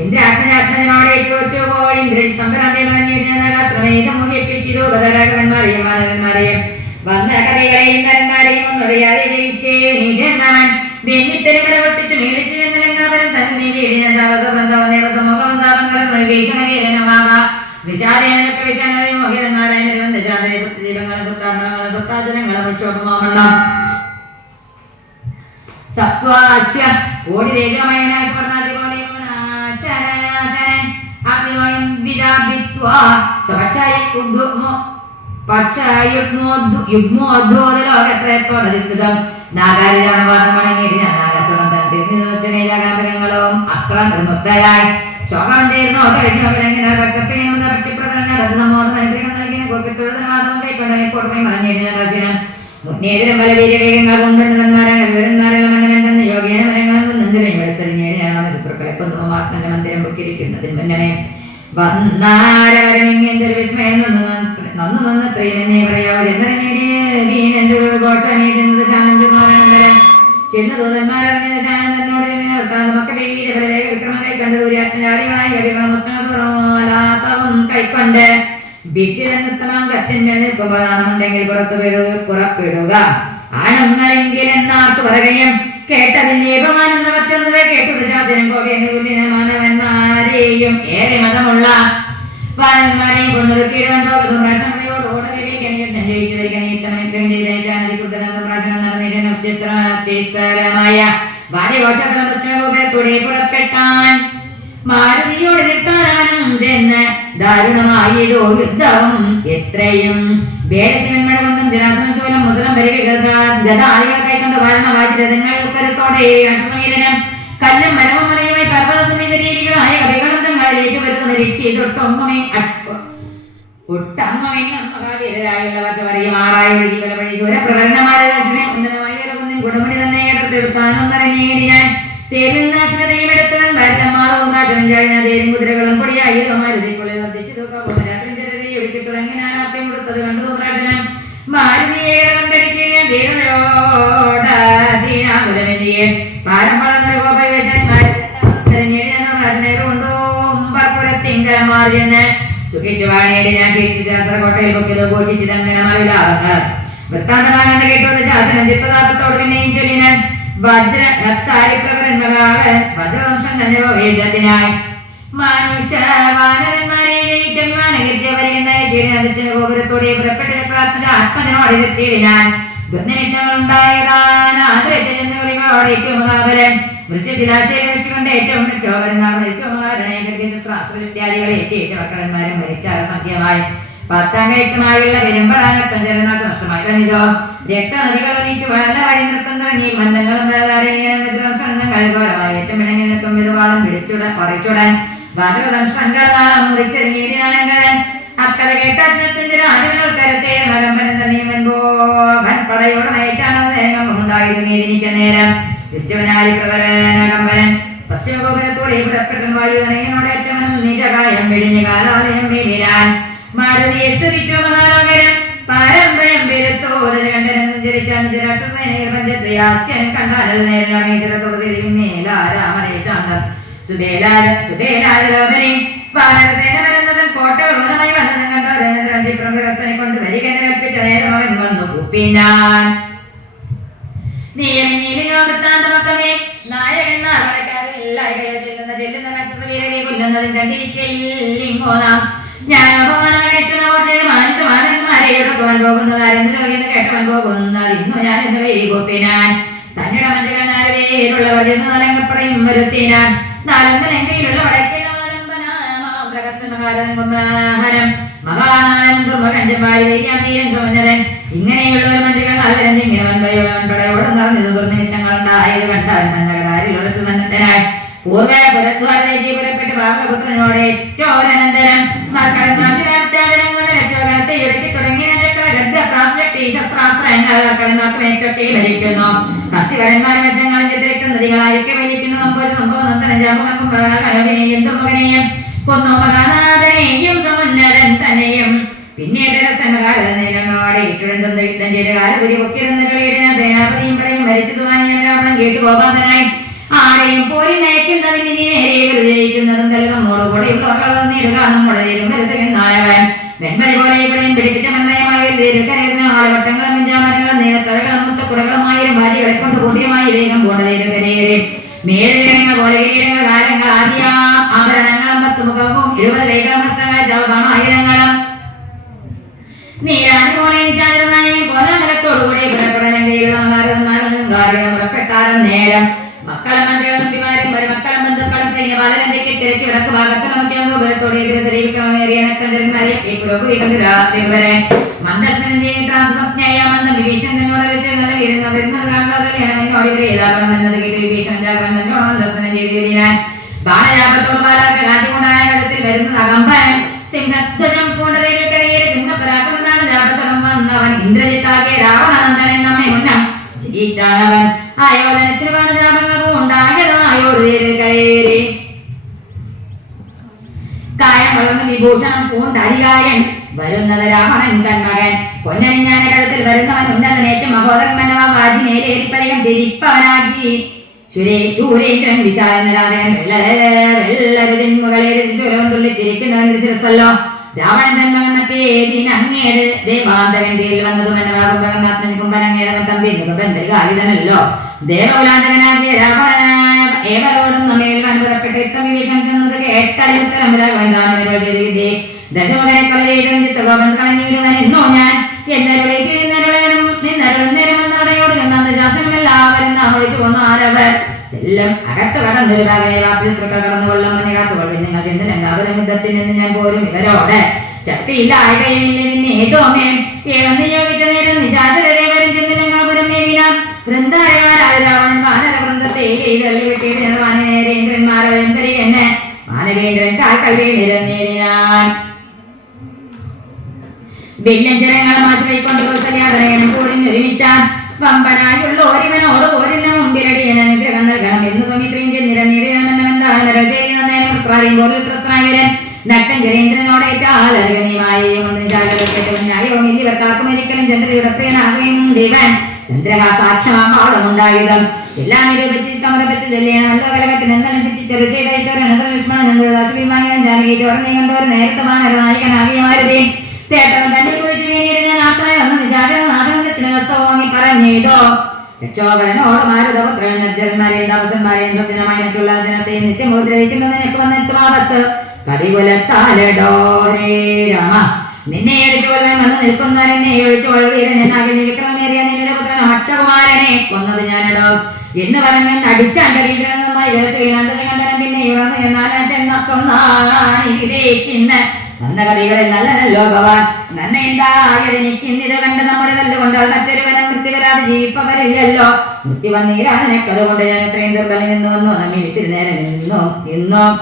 ഇന്ദ്രാത്മജാത്മജനോടെ തോറ്റുപോയി ഇന്ദ്രജിത്തമ്പരാന്തേമേതം മോഹിപ്പിച്ചിതു ബദരാഘവന്മാരെയും വന്ന കവികളെയും നരന്മാരെയും ഒന്നറിയാതെ ജയിച്ചേ നിജന്മാൻ ഭിന്നിത്തെരുമല ഒട്ടിച്ചു മേളിച്ചു എന്നലങ്കാപരം തന്നെ വിശാലേനൊക്കെ വിശാലതയും മോഹിതന്മാരായ ദശാന്തരീപങ്ങളും സുത്താത്മാങ്ങളും ജനങ്ങളെ പ്രക്ഷോഭമാവണം സത്വാശ്യ ഓടി രേഖമയനായി പറഞ്ഞ പോലെ യുഗ്മോദ്ബോധലോകത്രയത്തോടതിദ്ദുതം നാഗാരിരാമവാദം മടങ്ങിയിട്ട് നാഗാസുരങ്ങളും അസ്ത്രനിർമുക്തരായി ശോകം തീർന്നോ കഴിഞ്ഞ രക്തപ്പിനെയും ഗോപിത്തുടർവാദം കൈക്കൊണ്ടതിനെ കൊടുമയും മറഞ്ഞിരുന്ന മുന്നേതിരം പല വീരവേഗങ്ങൾ കൊണ്ടുവരുന്നവരെന്ന് യോഗേന മരങ്ങളിൽ നിന്നും എടുത്തെറിഞ്ഞേടിയാണ് ശത്രുക്കളെ പൊതുമാത്മന്റെ മന്ദിരം പൊക്കിരിക്കുന്നതിന് മുന്നമേ വന്നാരവരമിങ്ങെന്തൊരു വിസ്മയം നന്നു നിന്ന് ത്രീമെന്നെ ചെന്നു ദൂതന്മാരറിഞ്ഞത് ശാനം തന്നോട് മക്കളെ വീരബലവേഗ വിക്രമം കൈക്കണ്ട് ദൂര്യാത്മജാതികളായി കൈക്കൊണ്ട് ഭിത്തിരനൃത്തമാം കത്തിന്മേൽ നിൽക്കുമ്പോഴാണെന്നുണ്ടെങ്കിൽ പുറപ്പെടുക ആണുങ്ങളെങ്കിൽ എന്നാർത്ത് പറയുകയും കേട്ടതിന്റെ ഏകമാനം വച്ചത് കേട്ടത് ശാസനം മാനവന്മാരെയും ഏറെ മതമുള്ള വാനന്മാരെയും കൊന്നൊടുക്കിയിടുവാൻ പോകുന്നു പുറപ്പെട്ടാൻ മാരുതിയോട് നിർത്താനവനും ചെന്ന് ദാരുണമായതോ യുദ്ധവും എത്രയും ഭേദശിവന്മടകൊണ്ടും ജനാസംശോലം മുസ്ലിം ഗതാളികൾ കൈക്കൊണ്ട് വാരണ വാചരഥങ്ങൾ കരുത്തോടെ രാക്ഷസമീരനം കല്ലും മരവും മലയുമായി പർവ്വതത്തിന്റെ ശരീരികളായ കവികളും തങ്ങളിലേക്ക് വരുത്തുന്ന രക്ഷിതൊട്ടൊന്നുമേ ഒട്ടമ്മീരരായുള്ള വച്ചവറിയുമാറായ ജീവന വഴി സൂര്യപ്രകടനമായ ഗുണമണി തന്നെ എടുത്തെടുത്താനും പറഞ്ഞേടിയാൻ തേരിൽ നാശനതയും എടുത്തവൻ ഭരതന്മാറും രാജനും കഴിഞ്ഞ തേരും കുതിരകളും പൊടിയായി മാരുതിക്കുള്ളിൽ വർദ്ധിച്ചു ഒടുക്കി തുടങ്ങി നാനാർത്ഥം കൊടുത്തത് കണ്ടു രാജനം മാരുതിയെ കണ്ടടിച്ച് ധീരോടാധീനാകുലമെന്നിയെ പാരം വളർന്നൊരു ഗോപവേശന്മാരേറുകൊണ്ടോ മാറിയെന്ന് സുഖിച്ചു വാണിയുടെ ഞാൻ ശിക്ഷിച്ച കോട്ടയിൽ പൊക്കിയത് ഘോഷിച്ചത് അങ്ങനെ മറിലാഭങ്ങൾ വൃത്താന്തമാകണ്ട കേട്ടത് ശാസനം ചിത്തതാപത്തോട് പിന്നെയും ചൊല്ലിനാൻ വജ്രവംശം തന്നെ പോകേണ്ടതിനായി മനുഷ്യ വാനരന്മാരെ ഗോപുരത്തോടെ പുറപ്പെട്ട ആത്മജനോട് എത്തിയിടാൻ ഗുണനിറ്റങ്ങളുണ്ടായതാനോടേക്കുമാവലൻ വൃക്ഷശിലാശേഷി കൊണ്ട് ഏറ്റവും വൃക്ഷോപരന്മാർ ഇത്യാദികളെ ഏറ്റവക്കടന്മാരും മരിച്ച സംഖ്യമായി 10 വ്യക്തമായുള്ള പെരുമ്പഴാനത്തം ജനനാക്ക് നഷ്ടമായി വന്നിതോ രക്തനദികൾ ഒലിച്ചു വളര വഴി നൃത്തം തുടങ്ങി ബന്ധങ്ങളും ഘോരമായി ഏറ്റവും ഇണങ്ങി നിൽക്കും വിധവാളം പറിച്ചുടൻ ഭാദ്രവംശങ്ങളാളം മുറിച്ചെറിഞ്ഞിരിനാണങ്കരൻ അക്കര കേട്ടാജ്ഞത്തിന്റെ രാജുകൾ കരുത്തേ മലമ്പരൻ പടയോട് നയിച്ചാണോ നേരമുണ്ടായിരുന്നു മേദിനിക്ക നേരം വിശ്വനാരി പ്രവരനകമ്പരൻ പശ്ചിമഗോപുരത്തോടെ പുറപ്പെട്ടൻ വായുധനയോടെ ഏറ്റവും നിജകായം വെടിഞ്ഞ് കാലാലയം വീരാൻ മാരുതിയെ സ്തുതിച്ചു മഹാനഗരം പാരമ്പര്യം പെരുത്തോരകണ്ഠനഞ്ചരിച്ചാൽ പഞ്ചത്യാസ്യൻ കണ്ടാലത് നേരം രാമേശ്വരത്തോട് തിരിയുന്നേലാരാമരേശാന്തം സുധേലാലോപരി വാനരസേന വരുന്നതും കോട്ടകളുമായി വന്നതും കണ്ടോരനെ കൊണ്ട് വരികനെ കൽപ്പിച്ച നേരം അവൻ വന്നു കുപ്പിനാൻ നീലയോവൃത്താന്തമൊക്കമേ നായകന്മാർ വടക്കാരെല്ലാം ചെല്ലുന്ന രാക്ഷസ വീരരെ കൊല്ലുന്നതും കണ്ടിരിക്കയിങ്ങോ നാം ഞാൻ മാനുഷമാരന്മാരെടുക്കുവാൻ പോകുന്നതാരെന്ന് കേട്ടവൻ പോകുന്നത് ഇന്നു ഞാൻ എന്ന് കൈകൊപ്പിനാൻ തന്നിട മന്ത്രികളുള്ളവർ എന്ന് നലങ്ങപ്പറയും വരുത്തിനാൻ നാലന്തനെങ്കയിലുള്ള വടക്കേനാലംബനാഹരം മഹാനാനന്ദൻ ഇങ്ങനെയുള്ള ഒരു മന്ത്രികൾ അവരെന്തിങ്ങനെ പടയോടെ നടന്നത് ദുർനിമിത്തങ്ങൾ ഉണ്ടായത് കണ്ടവൻ നഗരാരിൽ ഉറച്ചു മന്നത്തനായി പൂർവ്വപുരദ്വാരദേശി പുറപ്പെട്ട് ഭാഗപുത്രനോട് ഏറ്റോരനന്തരം കടന്നാശിരാചാരണം കൊണ്ട് രക്ഷോഗണത്തെ ഇറക്കി തുടങ്ങിയ ശസ്ത്രാസ്ത്രങ്ങൾക്ക് ഭരിക്കുന്നു കസ്തിവരന്മാർ വശങ്ങളിൽ ചിത്രയ്ക്കും നദികളായിരിക്കെ വലിക്കുന്നു നമ്പൂതിനെയും ദുർമകനെയും കൊന്നു മകാനാഥനെയും സമുന്നതൻ തന്നെയും പിന്നീട് രസമകാരനോടെ ഇട്ടുണ്ടെന്ന് യുദ്ധം ചെയ്ത കാലപുരി പൊക്കിരുന്ന കളിയുടെ സേനാപതിയും പടയും ഭരിച്ചു തുടങ്ങിയ രാവണൻ കേട്ടു ഗോപാന്തനായി ആരെയും പോരിനയക്കുന്നതിന് നേരെയിരിക്കുന്നതും നമ്മോടുകൂടെയുള്ളവർ നേടുക നമ്മുടെ വരുത്തുകയെന്നായവൻ വെൺമണി പോലെ ഇവിടെയും പിടിപ്പിച്ച മന്മയമായ ആലവട്ടങ്ങളും മിഞ്ചാമരങ്ങളും നേരത്തറകളും മുത്തക്കുടകളും 1000 ഭാര്യകളെ കൊണ്ട് കൂട്ടിയമായി വേഗം പോണ്ടതേരുകരേറെ മേലിടങ്ങൾ പോലെ കിരീടങ്ങൾ കാലങ്ങൾ ആഭരണങ്ങളും 10 മുഖവും 20 രേഖാമസ്ത്രങ്ങൾ ചവപാണായിരങ്ങളും നീരാണി പോലെ ചാന്ദ്രനായി മാറും നേരം മക്കളും മന്ത്രികളും പിമാരും മരുമക്കളും ബന്ധുക്കളും സൈന്യപാലനന്ദയ്ക്ക് തിരക്കി വിടക്ക് ഭാഗത്ത് നമുക്ക് ഗോപുരത്തോടെ എതിർത്തറിയിക്കണമേറിയ നക്ഷത്രന്മാരെ ഈ പുരോഗതി രാത്രി വരെ മന്ദസ്വരം ചെയ്യ മന്ദം വിഭീഷണനോട് വെച്ച് നല്ല വീരുന്ന വരുന്നത് കാണുന്നോട് ഏതാകണം എന്നത് കേട്ട് വിഭീഷണൻ ജാഗ്രത മന്ദസ്വരം ചെയ്ത് ഞാൻ ബാലരാപത്തോട് ബാലാർക്ക് കാട്ടിക്കൊണ്ടായ കഴുത്തിൽ വരുന്നത് അകമ്പൻ സിംഹധ്വജം പൂണ്ടതയിലേക്കറിയ സിംഹപരാക്രമനാണ് രാപത്തോളം വന്നവൻ ഇന്ദ്രജിത്താകിയ രാവണനന്ദനൻ നമ്മെ മുന്നം ചിരിച്ചാണവൻ ആയോധനത്തിന് പണജാപങ്ങൾ ഉണ്ടായതായോധേരിൽ കയറി കായം വളർന്ന് വിഭൂഷണം പൂണ്ടരികായൻ വരുന്നത് രാവണൻ തൻ മകൻ പൊന്നണിഞ്ഞാന കഴുത്തിൽ വരുന്നവൻ ഉന്നതനേറ്റം മഹോദരൻ വാജിമേലേരിപ്പലയം തിരിപ്പവനാജി ശൂരേന്ദ്രൻ വിശാലനാഥൻ വെള്ളരുതിൻ മുകളിൽ സ്വരവും തുള്ളിച്ചിരിക്കുന്നവൻ ശിരസല്ലോ രാവണൻ തൻ മകൻ മറ്റേതിനങ്ങേത് ദേവാന്തകൻ തീരിൽ വന്നതും എന്നവാകുംബകനാഥൻ കുംഭനങ്ങേതൻ തമ്പി നികുബന്ധരികാലിതനല്ലോ ദേവകുലാന്തകനാകിയ രാവണനായ ഏവരോടും നമ്മയിൽ അനുഭവപ്പെട്ട് യുദ്ധം വിവേചനം ചെന്നത് കേട്ടറിയത്തരമ്പരാഗോവിന്ദാനുവരോട് ദശമകനെ കൊല ചെയ്തും ചിത്തഗോപൻ കളഞ്ഞിരുവാൻ എന്നോ ഞാൻ എന്നരുളെ നിന്നരുളോട് ചെന്ന ശാസ്ത്രം എല്ലാവരും നാം ഒഴിച്ചു പോന്ന ആരവർ ചെല്ലം അകത്ത് കടന്നൊരു ഭാഗയെ വാപ്യത്രുക്കൾ കടന്നുകൊള്ളും മനെ കാത്തുകൊള്ളും നിങ്ങൾ ചെന്നില്ലെങ്കിൽ യുദ്ധത്തിൽ നിന്ന് ഞാൻ പോരും ഇവരോട് ശക്തിയില്ലായ്മേറ്റോമേ ഏവം നിയോഗിച്ച നേരം നിശാചരേവരും ചെന്നിലങ്കാപുരം മേവിനാം വൃന്ദായകാരായ രാവണൻ വാനരവൃന്ദത്തെ തള്ളി വെട്ടിയത് വാനരേന്ദ്രന്മാരും എന്നെ മാനവേന്ദ്രൻ കാൽക്കൽ വീണിരുന്നേടിനാൻ വെല്ലഞ്ചരങ്ങളും ആശ്രയിക്കൊണ്ട് കൗസല്യാതനയനും പോരിനൊരുമിച്ചാൻ വമ്പനായുള്ള ഓരിവനോട് പോരിന് മുമ്പിലടിയൻ അനുഗ്രഹം നൽകണം എന്ന് സൗമിത്രയും ചെന്നിരനീരണമെന്താനര ചെയ്യുന്ന നേരം പറയുമ്പോൾ പ്രശ്നവരൻ നക്തൻ ജരേന്ദ്രനോടേറ്റാലറിയായും ഇവർക്കാർക്കും ഒരിക്കലും ചന്ദ്രയുടെ പ്രിയനാകുകയും ദിവൻ ചന്ദ്രഹാസാഖ്യമാടുമുണ്ടായുധം എല്ലാം നിരൂപിച്ച് സമരപ്പിച്ച് ചെല്ലിയാണല്ലോ കലകത്തിന് എന്തെങ്കിലും ശിക്ഷിച്ചെറു ചെയ്തോരനുഷ്മണം ജാനകി ചോരനെ കണ്ടോര് നേരത്തെ നായകനാകിയമാരുതേ തേട്ടവൻ തന്നെ കുറിച്ച് ഞാൻ ആത്മായ വന്ന് നിശാചരനാഥൻ വാങ്ങി പറഞ്ഞേതോ രക്ഷോപരനോട് മാരുതപുത്രൻ നിർജ്ജന്മാരെയും താപസന്മാരെയും സജ്ജനമായിട്ടുള്ള ജനത്തെ നിത്യം ഉപദ്രവിക്കുന്നതിനൊക്കെ വന്നെത്തുമാപത്ത് കരികുലത്താലടോ ഹേ രാമ നിന്നെ അടിച്ചുകൊല്ലാൻ വന്ന് നിൽക്കുന്നവരെന്നെ ഒഴിച്ചോൾ വീരൻ എന്നാകിൽ വിക്രമേറിയ നിന്റെ പുത്രൻ അക്ഷകുമാരനെ കൊന്നത് ഞാനിടോ എന്ന് പറഞ്ഞ അടിച്ചാൻ കരീന്ദ്രനുമായി പിന്നെ ഇവന്ന് എന്നാലും ചെന്ന സ്വന്തേക്കിന്ന് നല്ല കവികളിൽ നല്ലതല്ലോ ഭവാൻ നന്നെ എന്തായതെനിക്കിന്നിത് കണ്ട് നമ്മുടെ തല്ലുകൊണ്ട് മറ്റൊരുവനം മൃത്യു വരാതെ ജീവിപ്പവരില്ലല്ലോ മൃത്യു വന്നീരാനെനക്ക് അതുകൊണ്ട് ഞാൻ എത്രയും ദുർബലിൽ നിന്ന് വന്നു നമ്മിൽ ഇത്തിരി നേരം ഇന്നോ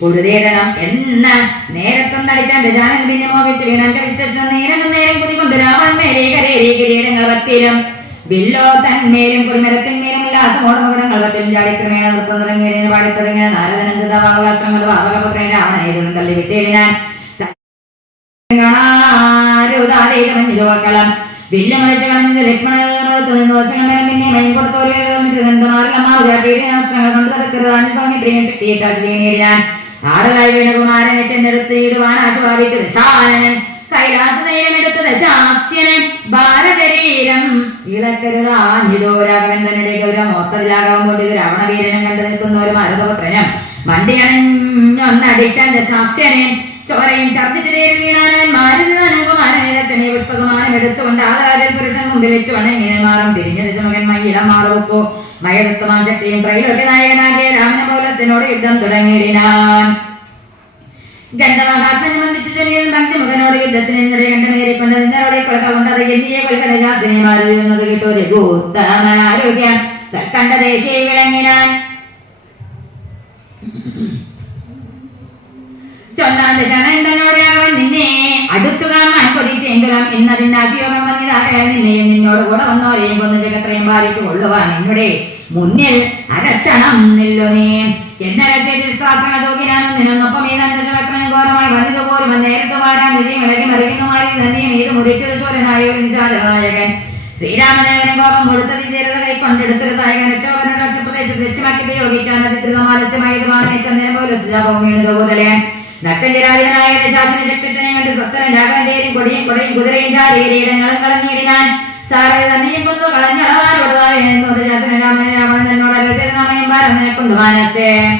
പുഴുതേടണം എന്ന നേരത്തും നടിച്ചാൻ ജാനൻ പിന്നെ മോഹിച്ചു വീണന്റെ വിശേഷം നേരം കുതികൊണ്ട് രാവൺ മേലെ കരേരി കിരീടങ്ങൾ വത്തിലും വില്ലോ തന്മേലും കുടിമരത്തിന്മേലും ഉല്ലാസമോടമകടങ്ങൾ വത്തിൽ ചാടിക്രമേണ നൃത്തം തുടങ്ങിയ പാടിത്തുടങ്ങിയ നാരദനന്ദാവകാത്രങ്ങളും അവകപുത്രൻ രാവണേതും തള്ളി വിട്ടേടിനാൻ ോർക്കളം വില്ല് മറിച്ച് കളഞ്ഞത് ലക്ഷ്മണോട് നിന്ന് വർഷങ്ങൾ പിന്നെ മഞ്ഞ കൊടുത്തോരങ്ങൾ കൊണ്ട് സ്വാമി പ്രിയ ശക്തിയേറ്റാൻ ആടലായി വീണകുമാരനെ ചെന്നെടുത്ത് ഇടുവാൻ ആശുഭാവിച്ചത് ശാനൻ കൈലാസ നേരമെടുത്തത് ശാസ്യനൻ ബാലശരീരം ഇളക്കരുതാഞ്ഞിതോ രാഘവൻ തന്നെ ഗൗരവം ഓർത്തതിലാകാവുമ്പോൾ ഇത് രാവണവീരനം കണ്ടു നിൽക്കുന്ന ഒരു മാരുതപുത്രനും വണ്ടിയണഞ്ഞൊന്നടിച്ചാൻ ശാസ്യനെ ചോരയും ഛർദ്ദിച്ചു വീണാനവൻ മാരുതനുകുമാരനെ ദക്ഷനെ പുഷ്പകുമാരൻ എടുത്തുകൊണ്ട് ആദാരിൽ പുരുഷൻ മുമ്പിൽ വെച്ചു വണങ്ങിയ മാറും പിരിഞ്ഞ ദശമകൻ മയ്യിലം മാറുവെപ്പോ മയവൃത്തമാൻ ശക്തിയും ത്രൈലോക്യ നായകനാകിയ രാമന പൗലസ്യനോട് യുദ്ധം തുടങ്ങിയിടാൻ ഗന്ധമഹാസനം വന്ദിച്ചു ചൊല്ലിയതും ഭക്തിമുഖനോട് യുദ്ധത്തിനെതിരെ കണ്ടമേറിക്കൊണ്ട് നിന്നോടെ കൊൽക്ക കൊണ്ടത് എന്നിയെ കൊൽക്കത ശാസ്ത്രിനെ മാറുന്നത് കേട്ടോ രഘുത്തമാരോഗ്യം തൽക്കണ്ട ദേശീയ വിളങ്ങിനാൻ ചൊന്നാന്റെ ശരണോടെ അവൻ നിന്നെ അടുത്തു കാണാൻ കൊതിച്ചെങ്കിലും ഇന്നതിന്റെ അശയോഗം വന്നിതാകെ നിന്നെയും നിന്നോട് കൂടെ വന്നോരെയും കൊന്നു ജഗത്രയും ബാധിച്ചു കൊള്ളുവാൻ എന്നുടെ മുന്നിൽ അരക്ഷണം നില്ലോ നീ എന്നെ വിശ്വാസങ്ങൾ തോക്കിനാനും നിന്നൊപ്പം ഈ ദശവക്രനും ഘോരമായി വന്നിത് പോലും നേരത്ത് വാരാൻ നിധിയും ഇളകി മറിയുന്നമാരി നദിയും ഇത് മുറിച്ചത് ചോരനായ ഒരു നിശാചനായകൻ ശ്രീരാമദേവനെ കോപം കൊടുത്തതി തീരത കൈക്കൊണ്ടെടുത്തൊരു സായകൻ രക്ഷോപനോട് അക്ഷപ്രദേശത്ത് ലക്ഷ്യമാക്കി പ്രയോഗിച്ചാൽ അതിമാലസ്യമായതുമാണ് ഏറ്റവും നേരം പോലെ സുജാപവും വീണതുപോലെ നക്തഞ്ചരാധിപനായ ശാസന ശക്തിച്ചനെ കണ്ട് സ്വത്തനും രാഘവന്റെയും കൊടിയും കുതിരയും ചാരിയിടങ്ങളും കളഞ്ഞിടിനാൻ സാറ് തന്നെയും കൊന്നു കളഞ്ഞളവാരോടുതായെന്നോട് രാമൻ എന്നോട് രചനാമയം പറഞ്ഞെ കൊണ്ട് മാനസേ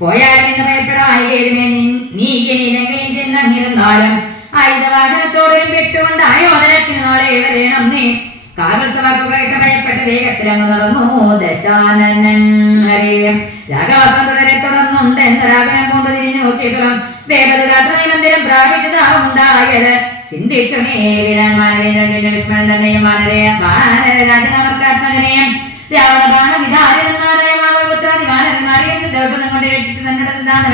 പോയാൽ നിന്ന് ഭയപ്പെടായില്ലേ നീ ഇലങ്കയിൽ ചെന്നിരുന്നാലും ആയുധവാഹനത്തോടും വിട്ടുകൊണ്ട് ആയോധനത്തിനോടെ വരേണം നീ കാകസവാക്കുകൾക്ക് ഭയപ്പെട്ട് വേഗത്തിലങ്ങ് നടന്നു ദശാനനൻ. ഹരേ രാഘവസന്തരെ തുടർന്നുണ്ട് എന്ന രാഘവൻ കൊണ്ട് തിരിഞ്ഞു നോക്കിയിട്ടും ദേവദാത്രി മന്ദിരം പ്രാപിച്ചതാവുണ്ടായത് ചിന്തിച്ചു മേവിനാൻ മാനവേന്ദ്രന്റെ വിസ്മരം തന്നെയും രാജനാമർക്കാത്മകനെയും രാവണ ബാണവിധാരന്മാരായ മാതൃപുത്രാദി വാനന്മാരെ ദിവസം കൊണ്ട് രക്ഷിച്ചു തങ്ങളുടെ സിദ്ധാന്തം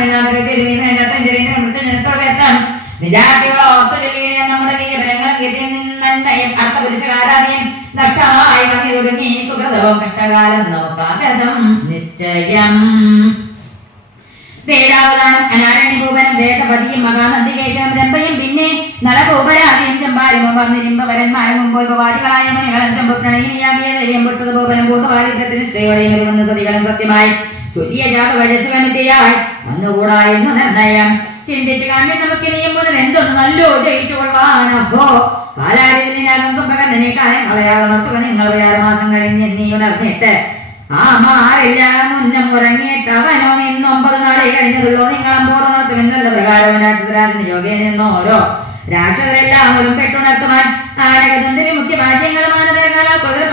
നിജാതികളോർത്തുചൊല്ലിയ നമ്മുടെ വീരബലങ്ങളും നന്മയും അർത്ഥപുരുഷകാരാദ്യം നഷ്ടമായി വന്നു തുടങ്ങി സുഹൃതവും കഷ്ടകാലം നോക്കാതം നിശ്ചയം. വേദാവതാനം അനാരണ്യഭൂപനം വേദപതിയും മഹാനന്ദികേശം രംഭയും പിന്നെ നളഭൂപരാദിയും ചമ്പാരിമ്പവരന്മാരും മുമ്പോൽപവാദികളായ മണികളും ചമ്പുപ്രണയിനിയാകിയ ദൈവം പൊട്ടത് ഭൂപനം കൂട്ടുവാദിത്രത്തിന് ശ്രീവളയും വരുമെന്ന് സതികളും സത്യമായി ചൊല്ലിയ ജാതവജസ്വനിതയായി വന്നുകൂടായെന്ന് നിർണയം. ചിന്തിച്ചു കാണാൻ നമുക്ക് ഇനിയും മുതൽ എന്തൊന്ന് നല്ലോ ജയിച്ചു കൊള്ളാനോ കാലാരിനാകും കുംഭകർണനെ കാലം കളയാതെ നിർത്തുക. നിങ്ങൾ 6 മാസം കഴിഞ്ഞ് നീ ഉണർന്നിട്ട് ആ മാറില്ല മുന്നം ഉറങ്ങിയിട്ട് അവനോ ഇന്ന് 9 നാളെ കഴിഞ്ഞതുള്ളൂ. നിങ്ങളമ്പോട് ഉണർത്തുമെന്നുള്ള പ്രകാരം രാക്ഷസരാജന് യോഗയിൽ നിന്ന് ഓരോ രാക്ഷസരെല്ലാം ഒരു പെട്ടുണർത്തുവാൻ ആരകതന്ത്രി മുഖ്യവാദ്യങ്ങളും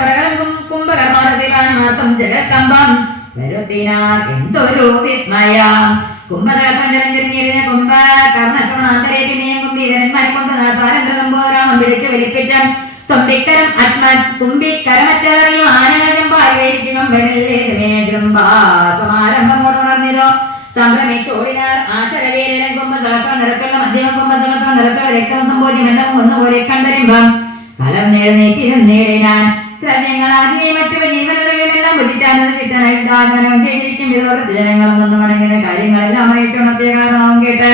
പടകളും കുംഭകർമാർത്തം ജഗക്കമ്പം വരുത്തിനാർ. എന്തൊരു വിസ്മയം! കുംഭകർണഞ്ചരിഞ്ഞിരുന്ന കുംഭകർണശ്രവണാന്തരേ പിന്നെയും കുംഭീകരന്മാരെ കൊണ്ട് നാസാരംഭോരാമം പിടിച്ച് വലിപ്പിച്ച തുമ്പിക്കരം തുമ്പിക്കരമറ്ററിയും ആനകം പാലിവേദിക്കുംബാസമാരംഭമോടുണർന്നിതോ സംഭ്രമിച്ചോടിനാർ ആശരവേലൻ കുംഭസഹസ്രം നിറച്ചുള്ള മധ്യമം കുംഭസഹസ്രം നിറച്ചുള്ള രക്തം സംഭോജ്യമെല്ലാം ഒന്നുപോലെ കണ്ടരിമ്പം കലം നേടിനാൻ ദ്രവ്യങ്ങളാദ്യ മറ്റു ജീവനെല്ലാം ഭുജിച്ചാനന്ദ ചിത്തനവും ചെയ്തിരിക്കും വിധോർത്ത് ജനങ്ങളൊന്നും അടങ്ങിയ കാര്യങ്ങളെല്ലാം അറിയിച്ചുണർത്തിയ കാരണവും കേട്ട്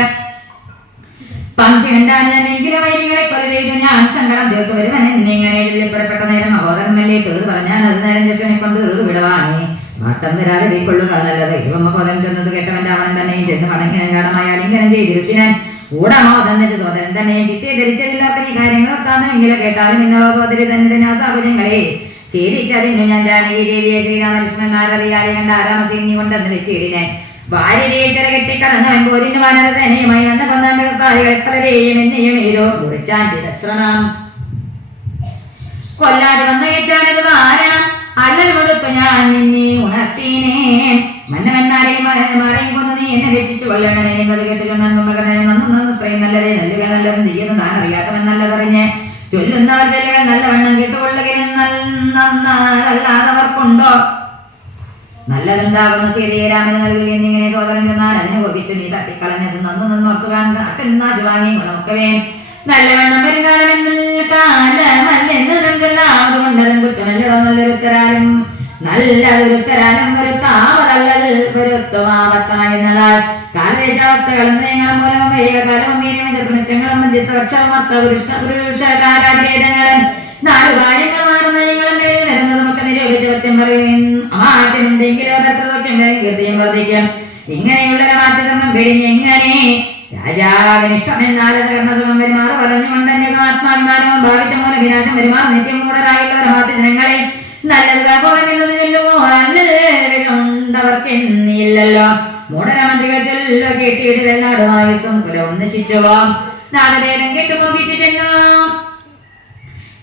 പങ്കിണ്ടാനെങ്കിലും വൈരികളെ കൊല ചെയ്ത് ഞാൻ സങ്കടം തീർത്തു വരുവൻ എന്നിങ്ങനെ പുറപ്പെട്ട നേരം മഹോദരമല്ലേ തൊഴുത് പറഞ്ഞാൽ അത് നേരം ജസ്വനെ കൊണ്ട് തൊഴുതു വിടവാങ്ങി മാട്ടം വരാതെ വീക്കൊള്ളുക നല്ലത്. ഇവ മഹോദരൻ ചെന്നത് കേട്ടവന്റെ അവൻ തന്നെയും ചെന്ന് മടങ്ങി ഗാഠമായ ലിംഗനം ചെയ്തിരുത്തിനാൻ ഊടമോദന്നിട്ട് സോദരൻ തന്നെയും ചിത്തെ ധരിച്ചതില്ലാത്ത ഈ കാര്യങ്ങൾ ഒട്ടാന്നെങ്കിലും കേട്ടാലും ഇന്നോ സോദരി തന്റെ നാസാകുലങ്ങളെ ചേരിച്ചതിന്നു ഞാൻ ജാനകി ദേവിയെ ശ്രീരാമകൃഷ്ണന്മാരറിയാതെ കണ്ട ആരാമസിംഗി കൊണ്ടെന്ന് വെച്ചിടിനെ ഭാര്യയെ ചെറുകെട്ടി കടന്നവൻ പോരിന് വാനരസേനയുമായി വന്ന കൊന്നാൻ വ്യവസായികൾ പലരെയും എന്നെയും ഏതോ കുറിച്ചാൻ ചിരശ്രമം കൊല്ലാതെ വന്നയച്ചാനത് കാരണം അല്ലൽ കൊടുത്തു ഞാൻ നിന്നെ ഉണർത്തീനേ. മന്നവന്മാരെയും മാരെയും കൊന്നു നീ എന്നെ രക്ഷിച്ചു കൊല്ലണമേ എന്നത് കേട്ടില്ല. ഇത്രയും നല്ലതേ നല്ലുക നല്ലതും തീയെന്ന് താൻ അറിയാത്തവെന്നല്ലതറിഞ്ഞ് ചൊല്ലുന്നവർ ചെല്ലുകൾ നല്ലവണ്ണം കേട്ടുകൊള്ളുകയും നല്ലതല്ലാതവർക്കുണ്ടോ? നല്ലതുണ്ടാകുന്ന ശരിയേരാമെന്ന് നൽകുകയും ഇങ്ങനെ സോദരൻ ചെന്നാൽ അതിന് കോപിച്ചു നീ തട്ടിക്കളഞ്ഞത് നന്നോർത്തു കാണുക അട്ടനാശു വാങ്ങി ഗുണമൊക്കവേ നല്ലവണ്ണം കാലമല്ലെന്നതും ചൊല്ലാതുകൊണ്ടതും കുറ്റമല്ലോ നല്ലൊരുത്തരാലും വരുത്താവതല്ലൽ വരുത്തുമാവത്തായെന്നതാൽ കാലദേശാവസ്ഥകളും നയങ്ങളും മൂലവും വരിക കാലവും വീര്യവും ചതുനിത്യങ്ങളും മധ്യസ്ഥക്ഷമർത്തപുരുഷകാരാഗ്രേതങ്ങളും 4 കാര്യങ്ങളുമാണ് നയങ്ങളും വരുന്നത് നമുക്ക് നിരോധിച്ച സത്യം പറയും മാറ്റമുണ്ടെങ്കിലും അതർത്ഥം കീർത്തിയും വർദ്ധിക്കും. ഇങ്ങനെയുള്ള മാറ്റധർമ്മം പിടിഞ്ഞ് എങ്ങനെ രാജാവിന് ഇഷ്ടമെന്നാലും കർണസുഖം പെരുമാറ് പറഞ്ഞുകൊണ്ട് ആത്മാഭിമാനവും ഭാവിച്ച മൂലം വിനാശം പെരുമാർ നിത്യം കൂടരായുള്ള മാറ്റ ജനങ്ങളെ നല്ലത് പോലെന്നത് ചൊല്ലുമോ ഉണ്ടവർക്കെന്നില്ലല്ലോ. മൂടരമന്ത്രികൾ ചൊല്ല കേട്ടിയിട്ട് നാടുമായുസും കുലവും നശിച്ചുവോ. നാടുഭേദം കെട്ടുമോഹിച്ചു ചെന്നു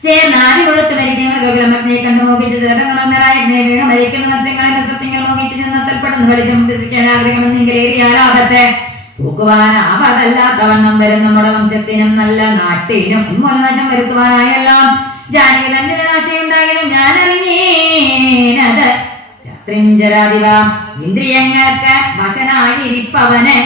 ചേർന്നാടി കൊളുത്തു മരിക്കുന്ന ഗോകുലമഗ്നെ കണ്ടു മോഹിച്ചു തിരങ്ങളൊന്നരായ വീണ മരിക്കുന്ന മത്സ്യങ്ങളെ സത്യങ്ങൾ മോഹിച്ചു ചെന്നത്തൽപ്പെടുന്നു വെളിച്ചം രസിക്കാൻ ആഗ്രഹമെന്നെങ്കിലേറിയാലാകത്തെ പൂക്കുവാനാവതല്ലാത്തവണ്ണം വരും നമ്മുടെ വംശത്തിനും നല്ല നാട്ടിനും ഉന്മൂലനാശം വരുത്തുവാനായെല്ലാം ജാനകി തന്നെ നാശയുണ്ടായാലും ഞാൻ അറിഞ്ഞേനത്. രാത്രിഞ്ചരാധിപ ഇന്ദ്രിയങ്ങൾക്ക് വശനായിരിപ്പവന്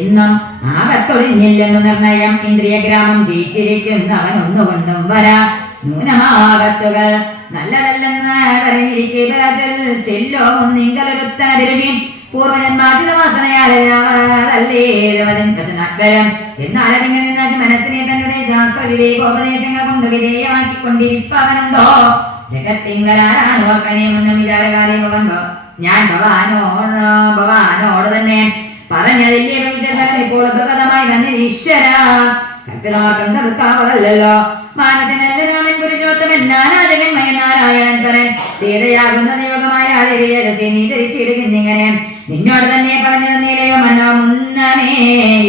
ഇന്നും ആകത്തൊഴിഞ്ഞില്ലെന്ന് നിർണയം. ഇന്ദ്രിയഗ്രാമം ജയിച്ചിരിക്കുന്നവൻ ഒന്നുകൊണ്ടും വരാ ന്യൂനമാകത്തുകൾ നല്ലതല്ലെന്ന് അറിഞ്ഞിരിക്കെ ചെല്ലോ ഒന്നിങ്കലൊരുത്തനരുകി പൂർവജന്മാർജിതവാസനയാലേവൻ കശനാക്ബരം എന്നാലതിങ്ങനെ മനസ്സിനെ തന്നെ ശാസ്ത്ര വിവേകോപദേശങ്ങൾ കൊണ്ട് വിധേയമാക്കിക്കൊണ്ടിരിപ്പവനുണ്ടോ? ജഗത്തിങ്കലാരാനുവക്കനെ മുന്നും വിചാരകാര്യം ഞാൻ ഭവാനോട് തന്നെ പറഞ്ഞതില്ലേ ഭവിഷ്യഫലം ഇപ്പോൾ ഉപഗതമായി വന്നത് ഈശ്വര കൽപ്പിതമാക്കം തടുക്കാവതല്ലോ. മാനുഷനല്ലരാമൻ പുരുഷോത്തമൻ നാനാജകൻ മയനാരായണൻ പരൻ സീതയാകുന്ന നിയോഗമായ ആദിവ്യരസി നീ ധരിച്ചിരിക്കുന്നിങ്ങനെ നിന്നോട് തന്നെ പറഞ്ഞു തന്നില്ലയോ മനോ മുന്നമേ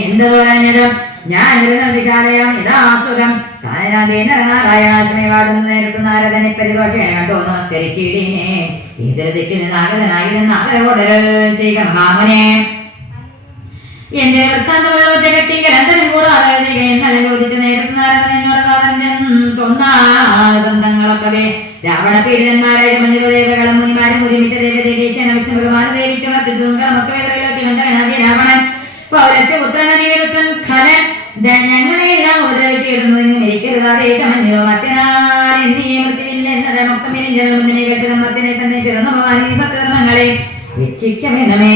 എന്ത് പറഞ്ഞത് ഞാൻ വിശാലയം യഥാസുഖം കാനനാഥേനാരായണാശ്രമവാടുന്ന നേരത്ത് നാരദനെ പരിദോഷനെ കണ്ടു നമസ്കരിച്ചിടിനെ. ഇതിൽ നാരദനായിരുന്നു നാഗരവോടൽ ചെയ്യുക മഹാമുനെ. എന്റെ വൃത്താന്തമുള്ളോ ജഗത്തിങ്കൽ അന്തരം കൂടാതെ ചെയ്യുക എന്നല്ല ചോദിച്ച നേരത്ത് നാരദൻ എന്നോട് നാരദൻ ചൊന്നാതങ്ങളൊക്കെ രാവണ പീഡിതന്മാരായ മഞ്ജുരദേവകളും മുനിമാരും ഒരുമിച്ച ദേവദേവീശന വിഷ്ണു ഭഗവാൻ ദേവിച്ചു വർദ്ധിച്ചു മക്കളൊക്കെ കണ്ടവനാകിയ രാവണൻ പൗരസ്യ പുത്രനദീകൃഷ്ണൻ ഖലൻ ഞങ്ങളെല്ലാം ഉപദ്രവിച്ചിടുന്നതിന് മരിക്കരുതാതെ ചമഞ്ഞു മത്യനാളെന്നീ മൃത്യുവില്ല എന്നത് മുക്തമിരിഞ്ഞതിനെ കേട്ടമ്മത്തിനെ തന്നെ പിറന്ന ഭവാനി സത്യധർമ്മങ്ങളെ രക്ഷിക്കമെന്നമേ.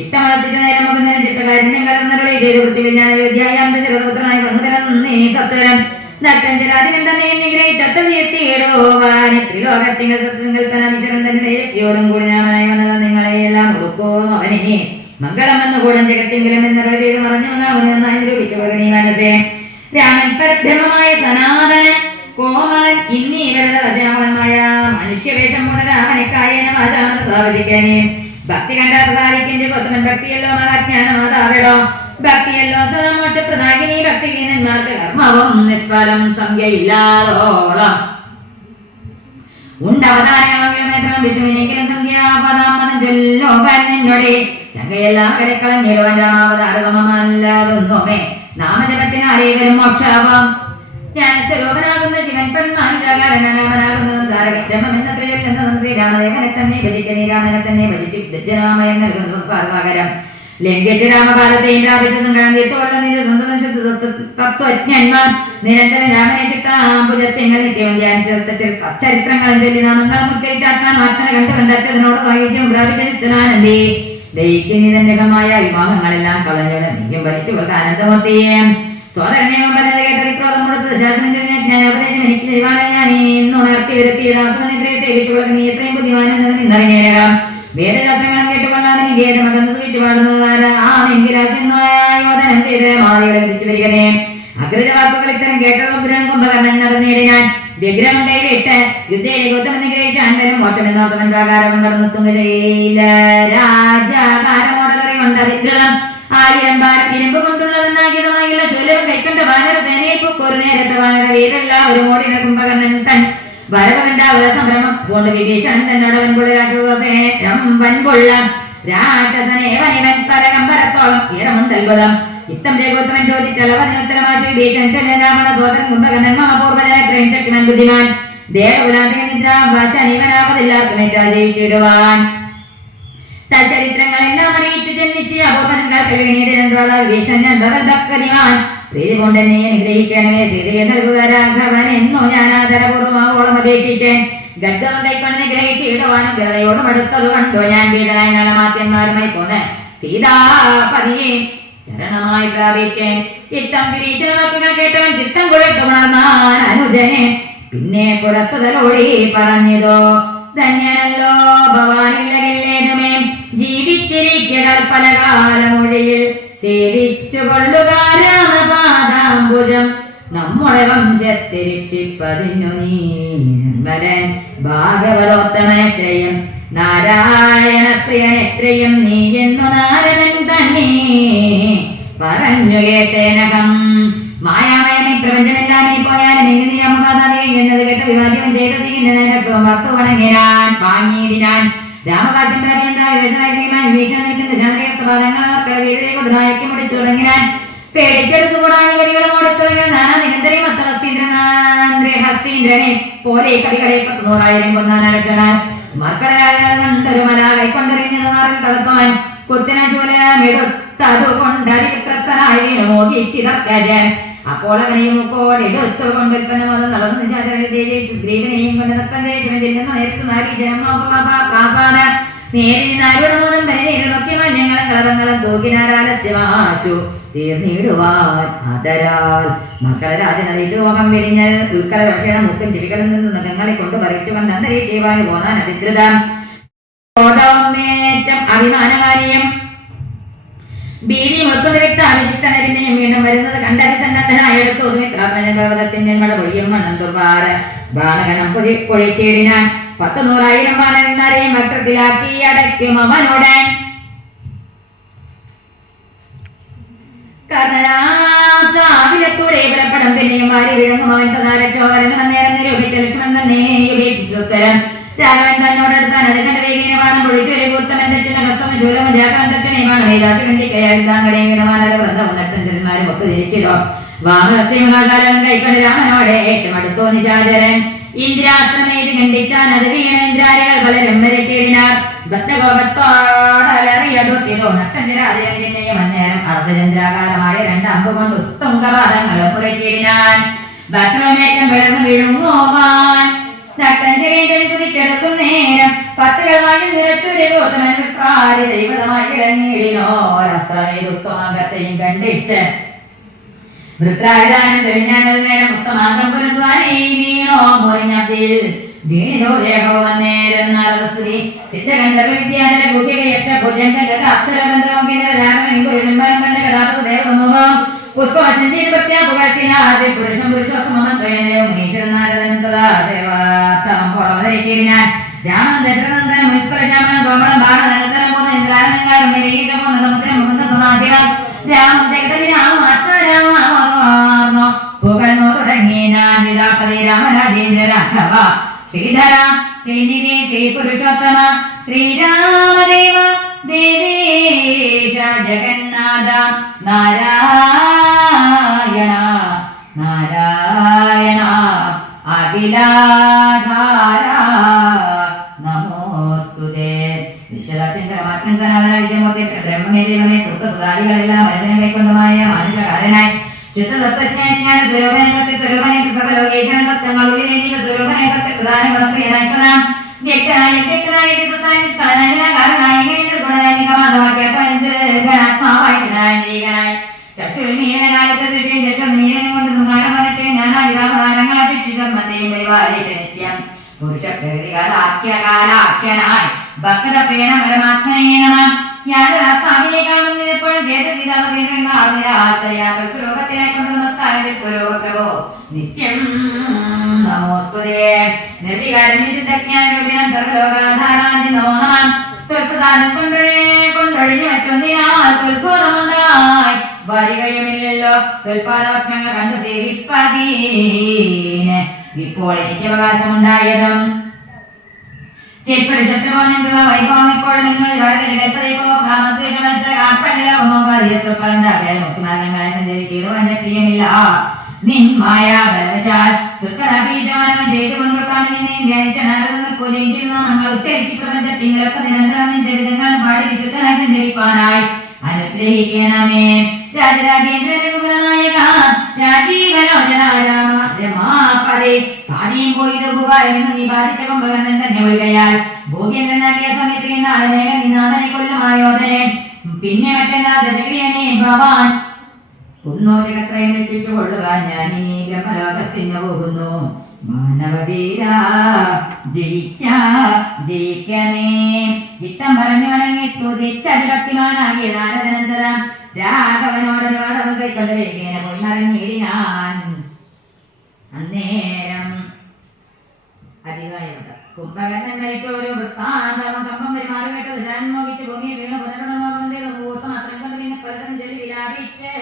ഇത്തമർത്തിച്ച നേരം മുഖുന്നതിന് ചിത്രകാരനെ കലർന്നരുടെ ചെയ്ത് വൃത്തിവില്ലാതെ യോധ്യായാന്ത ശരപുത്രനായി വന്നുതരന്നേ സത്വരം നക്തഞ്ചരാതിനെ നിഗ്രഹിച്ചെത്തിയിടുവാൻ ത്രിലോകത്തിന്റെ സത്യസങ്കൽപ്പനാമിശ്വരൻ തന്നെ യോടും കൂടി നാമനായി വന്നത് നിങ്ങളെയെല്ലാം കൊടുക്കോ അവനെ മംഗളം എന്ന കൂടം ജഗത്തെങ്കിലും എന്നവർ ചെയ്ത് മറഞ്ഞു അവനെന്നായി നിരൂപിച്ചു നീ മനസ്സേ. രാമൻ പരബ്രഹ്മമായ സനാതന കോമളൻ ഇന്നീ വരദശാമളന്മായ മനുഷ്യവേഷം കൊണ്ട് രാമനെക്കായേന വാചാമന സ്ഥാപിക്കാനേ. ഭക്തി കണ്ടാൽ സാധിക്കിന്റെ കൊത്തമൻ ഭക്തിയല്ലോ മഹാജ്ഞാന മാതാവിടോ ഭക്തിയല്ലോ സദമോക്ഷപ്രദാകിനി ഭക്തിഹീനന്മാർക്ക് കർമ്മവും നിഷ്ഫലം സംഖ്യയില്ലാതോളം ഉണ്ടവതാരം വിഷ്ണുവിനെങ്കിലും സംഖ്യാപദാമനം ചൊല്ലോ എന്നോടെ ശങ്കയെല്ലാം കരക്കളഞ്ഞിടുവാൻ രാമാവതാരമല്ലാതൊന്നോമേ നാമജപത്തിന് അറിയവരും മോക്ഷാവാം. ഞാൻ സ്വരൂപനാകുന്ന ശിവൻ പെൺമാനുഷാകാരനാമനാകുന്നതും ബ്രഹ്മമെന്ന ത്രിജല്ലെന്നതും ശ്രീരാമദേവനെ തന്നെ ഭജിക്കുന്ന രാമനെ തന്നെ ഭജിച്ച് വിദ്യരാമയൻ നൽകുന്നതും സാധുവാകരം ലംഘിച്ച് രാമകാലത്തെയും പ്രാപിച്ചതും കാണീർത്തുകൊള്ള തത്വജ്ഞന്മാർ നിരന്തരം രാമനെ ചിത്രാംബുജത്യങ്ങൾ നിത്യവും ചരിത്രങ്ങളും ചൊല്ലി നാമങ്ങളും ഉച്ചരിച്ചാത്മാൻ ആത്മനെ കണ്ടച്ചതിനോട് സാഹിത്യം പ്രാപിച്ച നിശ്ചനാനന്ദി ദയിക്കുന്നതന്യകമായ വിവാഹങ്ങളെല്ലാം കളഞ്ഞോടെ നീയും ഭരിച്ചവർക്ക് ആനന്ദമൂർത്തിയെ സ്വതന്യവും പറഞ്ഞത് കേട്ട ക്രോധം കൊടുത്തത് ശാസ്ത്രം ജ്ഞാനോപദേശം എനിക്ക് ചെയ്യുവാനായി ഞാൻ ഇന്നുണർത്തി വരുത്തി ദാസനിദ്രയെ സേവിച്ചുകൊടുക്ക നീ എത്രയും ബുദ്ധിമാനെന്നത് നിന്നറിഞ്ഞേരാം. വേദശാസ്ത്രങ്ങളും കേട്ടുകൊള്ളാതെ ഗേതമകന്ന് സൂചിച്ചു പാടുന്നതാര ആ യോധനം ചെയ്ത് മാറികളെ വിധിച്ചു വരികനെ. അഗ്രജ വാക്കുകൾ ഇത്തരം കേട്ടുള്ള ഉഗ്രഹം കുംഭകർണൻ നടന്നേടിനാൻ വിഗ്രഹം കൈവിട്ട് യുദ്ധയിലെ ഗൗതമൻ നിഗ്രഹിച്ച അൻപനും മോക്ഷമെന്നോർത്തവൻ പ്രാകാരവും കടന്നെത്തുക ചെയ്യില്ല. രാജാകാരമോടലറി കൊണ്ടറിഞ്ഞതും ആയിരമ്പാരം ഇരുമ്പ് കൊണ്ടുള്ളതെന്നാകിയതുമായില്ല ശൂലവും കൈക്കൊണ്ട വാനര സേനയെ പൊക്കൊരു നേരത്തെ വാനര വീരെല്ലാവരും ഓടിന കുംഭകർണൻ തൻ വരവ് കണ്ടാവുക സംഭ്രമം കൊണ്ട് വിഭീഷണൻ തന്നോടവൻ പുള്ള വൻപൊള്ള രാക്ഷസനെ വനിവൻ പരകമ്പരത്തോളം ഏറമുണ്ടൽപതം ഇത്തം രഘുത്തമൻ ചോദിച്ചളവനുത്തരമാശി വിഭീഷൺ ചെല്ലൻ രാവണ സോദരൻ കുംഭകർണൻ മമപൂർവ്വജനത്രയും ശക്തിമാൻ ബുദ്ധിമാൻ ദേവകുലാന്തിക നിദ്രാഭാഷനിവനാപതില്ലാർക്കും ജയിച്ചിടുവാൻ ചരിത്രങ്ങളെല്ലാം അറിയിച്ചു ജന്മിച്ച് അപൂർവനങ്ങൾക്ക് വിഭീഷണൻ പ്രീതി കൊണ്ട് എന്നെ അനുഗ്രഹിക്കണമേ സീതയെ നൽകുക രാഘവൻ എന്നോ ഞാൻ ആദരപൂർവ്വം അപേക്ഷിച്ചേൻ. ഗദ്ഗം കൈക്കൊണ്ട് നിഗ്രഹിച്ച് ഇടുവാനും ഗതയോടും അടുത്തത് കണ്ടു ഞാൻ വീതനായ നളമാത്യന്മാരുമായി പോന്ന് സീതാപതിയെ ശരണമായി പ്രാപിച്ചേൻ. ഇത്തം വിരീക്ഷണ വാക്കുകൾ കേട്ടവൻ ചിത്തം കുളിട്ടുണർന്നാൻ അനുജനെ പിന്നെ പുറത്തു തലോടി പറഞ്ഞതോ ധന്യനല്ലോ ഭവാനില്ലകില്ലേനുമേ ജീവിച്ചിരിക്കുക പല കാലമൊഴിയിൽ സേവിച്ചു കൊള്ളുക രാമപാദാംബുജം നമ്മുടെ വംശത്തിരിച്ചിപ്പതിനു നീ വരൻ ഭാഗവതോത്തമനെത്രയും നാരായണ പ്രിയനെത്രയും നീ എന്നു നാരദൻ തന്നെ പറഞ്ഞു കേട്ടേനകം. മായാമയമേ പ്രപഞ്ചമെല്ലാം ഈ പോയാലും എങ്ങനെ രാമപാദാതെ എന്നത് കേട്ട വിവാദ്യം ചെയ്തതിന് വർത്തു വണങ്ങിനാൻ വാങ്ങിയിടിനാൻ. രാമകാശം പ്രാപിയന്തായ വിവശനായ ശ്രീമാൻ വീശാൻ നിൽക്കുന്ന ചന്ദ്രയസ്തപാദങ്ങളൊക്കെ മുടിച്ചു തുടങ്ങിനാൻ. പേടിച്ചെടുത്തു കൂടാതെ കവികളും ഓടിത്തുടങ്ങിയ നാനാ നിരന്തരം ഹസ്തീന്ദ്രനെ പോലെ കവികളെ 100,000 കൊന്നാനടച്ചാൽ മക്കളായ കണ്ടൊരു മല കൈക്കൊണ്ടെറിഞ്ഞത് മാറിൽ തളർത്തുവാൻ കുത്തിന ചൂലമെടുത്തതു കൊണ്ടരിത്രസ്ഥനായി വീണു മോഹിച്ചിതർക്കജൻ. അപ്പോൾ അവനെയും കോടെടുത്തു കൊണ്ടുൽപ്പന്നമത് നടന്നു സുഗ്രീവനെയും കൊണ്ട് നക്തദേശം ചെല്ലുന്ന നേരത്ത് നാരീജനം നേരിൽ നാരുടമോദം വരെ നോക്കിയ മഞ്ഞങ്ങളും കളറങ്ങളും തൂക്കിനാരാലസ്യമാശു തീർന്നിടുവാൻ അതരാൽ മക്കളെ രാജനദിദ്രോഹം വെടിഞ്ഞാൽ ഉൾക്കള രക്ഷണം മുക്കും ചെവികളിൽ നിന്ന് നഖങ്ങളെ കൊണ്ട് പറിച്ചു കൊണ്ട് അന്തരീക്ഷമായി പോകാൻ അതിദ്രുതം അഭിമാനകാരിയം ഭീതി ഉൾക്കൊണ്ട് വ്യക്ത അഭിഷിക്തനെ പിന്നെയും വീണ്ടും വരുന്നത് കണ്ടതിസന്നദ്ധനായ സുമിത്രാത്മജപർവ്വതത്തിന്റെ മടപൊഴിയും മണ്ണൻ ദുർവാര ബാണഗണം പൊഴിച്ചിടിനാൻ 100,000 വാനരന്മാരെയും വക്രത്തിലാക്കി അടയ്ക്കും അവനോടെ കർണനാസാവിലത്തൂടെ പുറപ്പെടം പിന്നെയും വാരി വിഴുങ്ങും അവൻ തന്നാരക്ഷോകരണം നേരം നിരൂപിച്ച ലക്ഷ്മൺ തന്നെ ഉപേക്ഷിച്ചു ഉത്തരം രാഘവൻ തന്നോടെടുത്താൻ അത് കണ്ട വേഗീന പാണം പൊഴിച്ചൊരു കൂത്തമൻ തെച്ചിന കസ്തമ ശൂലം ജാക്കാൻ തച്ചനെയുമാണ് വൈലാസുകണ്ടിക്കയാഴ്ത്താങ്കടയും ഇടമാനര വൃന്ദവും നക്തഞ്ചന്മാരും ഒക്കെ തിരിച്ചിതോ വാമസ്ത്രീകാലം കൈക്കൊണ്ട് രാമനോടെ ഏറ്റവും അടുത്തോ നിശാചരൻ ഇന്ദ്രാസ്ത്രമേത് ഖണ്ഡിച്ചാൻ അത് വീണേന്ദ്രാരികൾ പലരും വരച്ചിടിനാർ ഭക്തഗോപത്തോടലറിയതോ നക്തഞ്ചരാജൻ പിന്നെയും അന്നേരം അർദ്ധചന്ദ്രാകാരമായ രണ്ടമ്പ് കൊണ്ട് ഉത്തുംഗപാദങ്ങളും പുരച്ചിടിനാൻ ഭക്തമേറ്റം പിളർന്നു വിഴുങ്ങോവാൻ നക്തഞ്ചരീതൻ കുതിച്ചെടുക്കും നേരം പത്തുകളുമായി നിറച്ചൊരു ഗോതമൻ ദൈവതമായി കിടങ്ങിയിടിനോരസ്ത്രമേത് ഉത്തമാകത്തെയും ഖണ്ഡിച്ച് വൃത്രായുധാനം തെളിഞ്ഞാനത് നേരം ഉത്തമാകം പുലർത്തുവാനേ വീണോ മുറിഞ്ഞതിൽ വീണിതോ ദേഹവും നേരം നരസ്ത്രീ സിദ്ധഗന്ധർവ വിദ്യാധര ഗുഹ്യയക്ഷ ഭുജംഗ അക്ഷരബന്ധവും രാമൻ പുരുഷൻ പരമ്പര കഥാപത ദേവസമൂഹം പുഷ്പവശഞ്ചീന ഭക്തിയാ പുകഴ്ത്തിനാതെ പുരുഷം പുരുഷോത്തമം ഈശ്വരൻ നാരദൻ തഥാ ദേവാത്തമം പോളവതരിച്ചിരിനാൻ രാമൻ ദശരഥനന്ദനം മുൽക്കലശാമനം കോമളം ഭാരതനന്തരം പോന്ന ഇന്ദ്രാനന്ദാരുണ്യ വീശം പോന്ന സമുദ്രം മുകുന്ദ സമാശികം രാമം ജഗതരാമോ പുകഴ്ന്നു തുടങ്ങിനാജിതാപതി രാമരാജേന്ദ്ര രാഘവ ശ്രീധര ശ്രീനിധി ശ്രീ പുരുഷോത്തമ ശ്രീരാമദേവ ദേവേശ ജഗന്നാഥ നാരായണ നാരായണ അഖിലാധാര നമോസ്തുതേ വിശ്വചന്ദ്രമാത്മൻ സനാതന വിശ്വമൂർത്തി ബ്രഹ്മമേ ദൈവമേ തൂക്കസുധാരികളെല്ലാം മനുഷ്യനെ കൈക്കൊണ്ടുമായ മാനുഷകാരനായി ശുദ്ധതത്വജ്ഞാന സ്വരൂപനെ സത്യസ്വരൂപനെ സർവലോകേശന സത്യങ്ങളുള്ളിലെ ജീവസ്വരൂപനെ സത്യപ്രധാനങ്ങളും പ്രിയനായി സദാം വ്യക്തനായി വ്യക്തനായി നിഷ്കളനായി നിരാകാരനായി ഗുണനായി നിഗമാധവാക്യ പഞ്ചാത്മാവായി ശനായി ചക്ഷുർമീനകാലത്തെ ശിക്ഷയും ചക്ഷുർമീനം കൊണ്ട് സംഹാരം വരട്ടെ ഞാനാവിധാപധാരങ്ങളെ ശിക്ഷിതർമ്മത്തെയും പരിപാലിച്ച നിത്യം പുരുഷ പ്രകൃതികാലാഖ്യനായി ഭക്ത പ്രിയണ പരമാത്മനേ നമ യാതൊരാത്മാവിനെ കാണുന്നത് എപ്പോഴും സ്വരൂപത്തിനായി കൊണ്ട് നമസ്കാരം സ്വരൂപ പ്രഭോ നിത്യം നമോസ്തുതേ നിർവികാരം വിശുദ്ധജ്ഞാനരൂപിണം സർവലോകാധാരാജി നമോ നമ തൊൽപ്രസാദം കൊണ്ടൊഴിഞ്ഞു മറ്റൊന്നിനാൽ തൊൽബോധമുണ്ടായി വരികയുമില്ലല്ലോ തൊൽപാദാത്മങ്ങൾ കണ്ടു സേവിപ്പതീന് ഇപ്പോൾ എനിക്ക് അവകാശമുണ്ടായതും ചെൽപ്പടിശബ്ദപോലുള്ള വൈഭവം ഇപ്പോഴും നിങ്ങളിൽ വളരെ കൽപ്പതയ്ക്കോ കാമദ്വേഷ മത്സര ആർപ്പണിലോ കാര്യത്വങ്ങളുണ്ടാകാൻ മുക്തിമാർഗങ്ങളെ സഞ്ചരിച്ചിടുവാൻ ശക്തിയുമില്ല നിൻ മായാബലവശാൽ ദുഃഖബീജമാനം ചെയ്തു കൊണ്ടുകൊടുക്കാൻ നിന്നെ ധ്യാനിച്ച നാരദ പൂജയും ചെയ്യുന്ന നമ്മൾ ഉച്ചരിച്ച് പ്രപഞ്ചത്തിലൊക്കെ നിരന്തരം നിന്റെ വിധങ്ങളും പാടി വിശുദ്ധനായി സഞ്ചരിപ്പാനായി അനുഗ്രഹിക്കണമേ രാജരാജേന്ദ്രനായക രാജീവലോചന രാമ രമാപദേ താനീം പോയത് ഉപകാരമെന്ന് നീ ബാധിച്ച കുംഭകർണൻ തന്നെ ഒഴുകയാൽ ഭോഗ്യനാകിയ സമയത്ത് നിന്നാണ് മേഘം നിന്നാഥനെ കൊല്ലുമായോധനെ പിന്നെ മറ്റെന്താ ദശക്രിയനെ ഭവാൻ ഒന്നോ ജഗത്രയം രക്ഷിച്ചു കൊള്ളുക ഞാൻ ഈ ബ്രഹ്മലോകത്തിന് പോകുന്നു മാനവവീര ജയിക്കണേ ഇത്തം പറഞ്ഞു വണങ്ങി സ്തുതിച്ചതിഭക്തിമാനാകിയ നാരദനന്തര രാഘവനോട് വാദം കൈക്കൊണ്ട് വേഗേന പോയി മറിഞ്ഞിടിനാൻ അന്നേരം അധികാരിയുണ്ട് കുംഭകർണൻ മരിച്ച ഒരു വൃത്താന്തം കമ്പം പെരുമാറി കേട്ടത് ജന്മോഹിച്ച് ഭൂമിയിൽ വീണ് പുനർണമോകന്റെ മുഹൂർത്തം മാത്രം കൊണ്ട് പിന്നെ പലതരം ചൊല്ലി വിലാപിച്ച്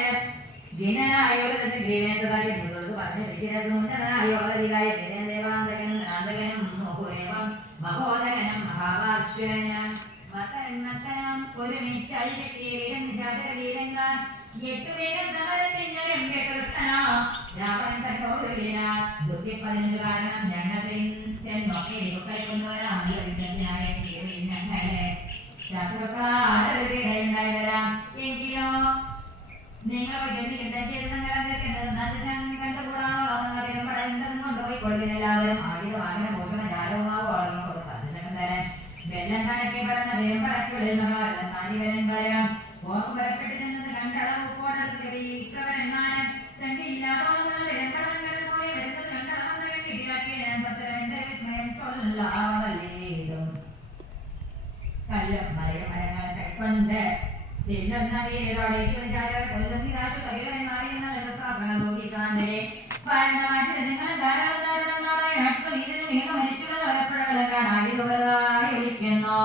ഘിനനായോട് ദശഗ്രീവനത്തെ പറഞ്ഞു ഋഷിരസമുന്നതനായോധികായ ദേവാന്തകനും നാന്തകനും മോഹുരേവം മഹോദരനും മഹാപാർശ്വനും മതന്മത്തനം ഒരുമിച്ചായി ശക്തിയിലും നിശാചരവീരന്മാർ 8 പേരും സമരത്തിനും കേട്ടൊരുത്തനാ രാവണൻ തന്നോട് ബുദ്ധിപ്പതിനു കാരണം ഞങ്ങളെ ചെന്നൊക്കെ കൈക്കൊണ്ടുവരാം ഞങ്ങളെ ശത്രുക്കളാടുണ്ടായി വരാം എങ്കിലോ നിങ്ങൾ എന്താ ചെയ്ത് കണ്ടുകൂടാതെന്നും കൊണ്ടുപോയി കൊള്ളിനെല്ലാവരും ആദ്യ വാഹന പോഷണ ജാലവുമാവ് വളർന്നു കൊടുക്കാം വെള്ളം കണക്കെ പറഞ്ഞ വേമ്പടക്കുള്ളിൽ നാരിവരൻ വരാം ഓർമ്മ വരപ്പെട്ട് നിന്നത് കണ്ടളവ് ഉപ്പോടെടുത്ത് ഇത്രവരന്മാരും സംഖ്യയില്ലാതോളം വെമ്പടങ്ങളുടെ പോലെ വരുന്നത് കണ്ടളവെന്ന് വേണ്ടിയിലാക്കിയ ഞാൻ സത്തരന്റെ വിസ്മയം ചൊല്ലാവല്ലേതും കല്ലും മരങ്ങളെ കൈക്കൊണ്ട് ചെല്ലുന്ന വീരോടേക്ക് കൊല്ലുന്നിതാശു കവികരന്മാരിൽ നിന്ന് ശസ്ത്രാസ്ത്രങ്ങൾ നോക്കിച്ചാണ്ടേ നിങ്ങളെ ധാരാളമാരുടെ രാഷ്ട്രീയത്തിനും വീണ്ടും മരിച്ചുള്ള വരപ്പുഴകളെ കാണാൻ ഒളിക്കുന്നു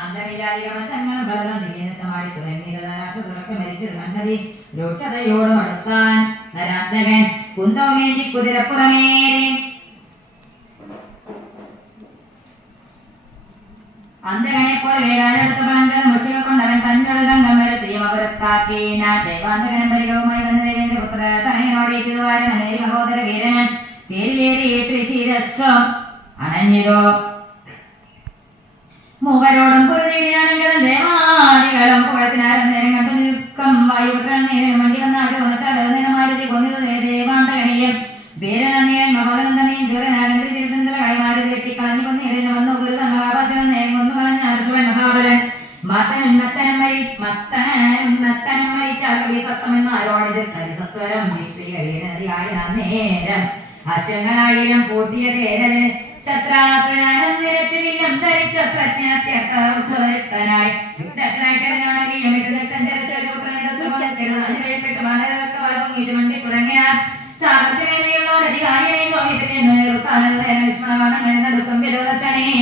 അന്തവിചാരിക ബന്ധങ്ങൾ ബലം നിരീനത്തമാടി പാടി തുടങ്ങിയത് മരിച്ചത് കണ്ടതി രൂക്ഷതയോടും അടുത്താൻ നരാന്തകൻ കുന്തമേന്തി കുതിരപ്പുറമേറി അന്തകനെ പോലെ വേഗാലെടുത്ത പളങ്കത മുഷിക കൊണ്ടവൻ തന്നൊഴുകങ്കം വരുത്തിയും അപുരത്താക്കീന ദേവാന്തകനം പരികവുമായി വന്ന ദേവേന്ദ്ര പുത്ര തനയനോടേറ്റത് വാരണമേരി മഹോദര വീരനും പേരിലേറി ത്രിശിരസ്വം അണഞ്ഞിതോ മൂവരോടും പൊരുതിയാണെങ്കിലും ദേവാദികളും പുഴത്തിനാരം നേരം കണ്ടു നിൽക്കം വായുപുത്രൻ നേരം വണ്ടി വന്നാകെ ഉണച്ചാലോമാരുതി കൊന്നിതു ദേവാന്തകനെയും വീരനന്ദിയൻ മഹോദരന്തനെയും ചുരനാകൻ ത്രിശിരസന്തകളെ മാരുതി വെട്ടിക്കളഞ്ഞു കൊന്നേരിന് വന്നു ഗുരുത മഹാപാചനം നേരം കൊന്നു കളഞ്ഞ അർശവൻ മഹാബലൻ മത്തനും മരിച്ചാൽ കവി സത്തമന്മാരോടിത് തരിസത്വരം നിഷ്ഠീകരീരനതിയായ നേരം അശ്വങ്ങളായിരം പൂട്ടിയ തേരത് ശസ്ത്രാസ്ത്രനായി ധരിച്ച പ്രജ്ഞാത്യർത്ഥനായി യുദ്ധത്തിനായി തെരഞ്ഞാണെങ്കിൽ തുടങ്ങിയ സാമർത്ഥ്യമേറിയുള്ള അധികാരിയെ സ്വാമിത്വം ദുഃഖം വിരോധണേ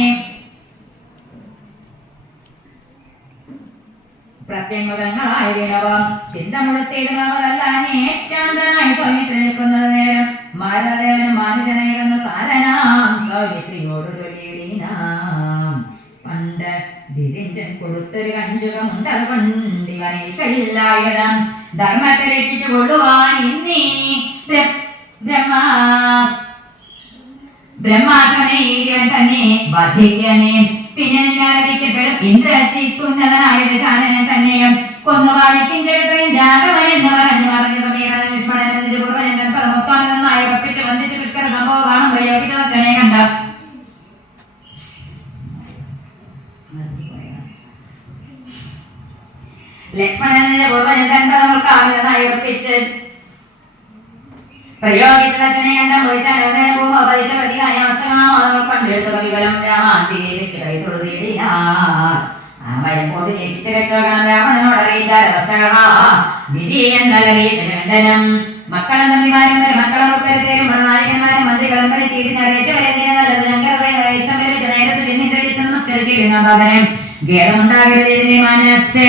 പ്രത്യംഗങ്ങളായ വീണവം ചിന്തമുഴത്തേതും അവതല്ലാനേറ്റാന്തനായി സൗമിത്രി നിൽക്കുന്നത് നേരം മാരാദേവൻ മാനുജനയെന്ന് സാരനാം സൗമിത്രിയോട് ചൊല്ലിയിടീനാം പണ്ട് ദിരിഞ്ചൻ കൊടുത്തൊരു കഞ്ചുകമുണ്ട് അത് കൊണ്ടിവനിൽ കയ്യില്ലായതം ധർമ്മത്തെ രക്ഷിച്ചു കൊള്ളുവാൻ ഇന്നീ ബ്രഹ്മാസമേരൻ തന്നെ വധിക്കനേ പിന്നെ നിരാകരിക്കപ്പെടും ഇന്ദ്രജിത്തുന്നതനായ ദശാനനൻ തന്നെയും കൊന്നുപാടിക്കും ചെറുക്കൻ രാഘവൻ എന്ന് പറഞ്ഞു സമീകരണം വിസ്മരണ പൂർവ്വജൻ പരമോത്വാനനായ ഉറപ്പിച്ച് വന്ദിച്ച് പുഷ്കര സംഭവമാണ് പ്രയോഗിച്ച ദക്ഷനെ കണ്ട ലക്ഷ്മണന്റെ പൂർവ്വജൻ പരമോത്വാനനായി ഉറപ്പിച്ച് പ്രയോഗിച്ച ദക്ഷനെ കണ്ട ഭൂമോപതിച്ച പ്രതിയായ അവസ്ഥകൾ പണ്ടെടുത്ത കവികളും രാമാന്തിയെ വെച്ച് കൈ തൊഴുതിയിടിയാ കൊണ്ട് ചേച്ചിച്ച് രക്ഷകണം രാവണനോട് അറിയിച്ചാരവസ്ഥകളാ വിധിയൻ നൽകിയനം മക്കളും തമ്മിമാരും വരെ മക്കളും ഉത്തരത്തേരും നായകന്മാരും മന്ത്രികളും നേരത്ത് ചെന്നിട്ട് നമസ്കരിച്ചിരുന്ന പകരം ഗേദമുണ്ടാകരുതേ മനസ്സ്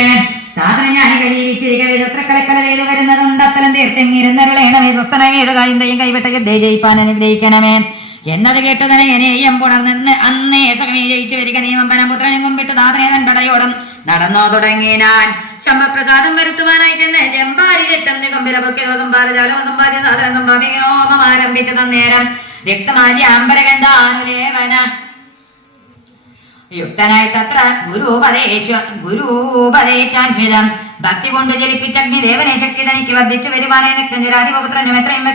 താതനെ ഞാൻ ജീവിച്ചിരിക്കലക്കല ചെയ്ത് വരുന്നതുണ്ട് അത്തരം തീർത്തെങ്ങിരുന്നരുളേണമേ സ്വസ്ഥനമേഴുകായും കൈവിട്ട യുദ്ധേ ജയിപ്പാൻ അനുഗ്രഹിക്കണമേ എന്നത് കേട്ടതിനെ എനെയും പുണർന്ന് അന്നേ സകമേ ജയിച്ചു വരിക നിയമം പനപുത്രനെ മുമ്പിട്ട് താതനെ തൻ പടയോടും നടന്നോ തുടങ്ങിനാൻ ശമ്പപ്രസാദം വരുത്തുവാനായി ചെന്ന് ചെമ്പാരി ചെറ്റം കൊമ്പില പൊക്കിയതോ സമ്പാദജാലോ സമ്പാദ്യ സാധനം സംഭാവികോപം ആരംഭിച്ച തന്നേരം രക്തമാലി അമ്പരഗന്ധാനുലേവന യുക്തനായി തത്ര ഗുരുപദേശാന്വിതം ഭക്തി കൊണ്ട് ജലിപ്പിച്ച അഗ്നിദേവനെ ശക്തി തനിക്ക് വർദ്ധിച്ചു വരുവാനേ നിക്തഞ്ചരാധിപുത്രനും എത്രയും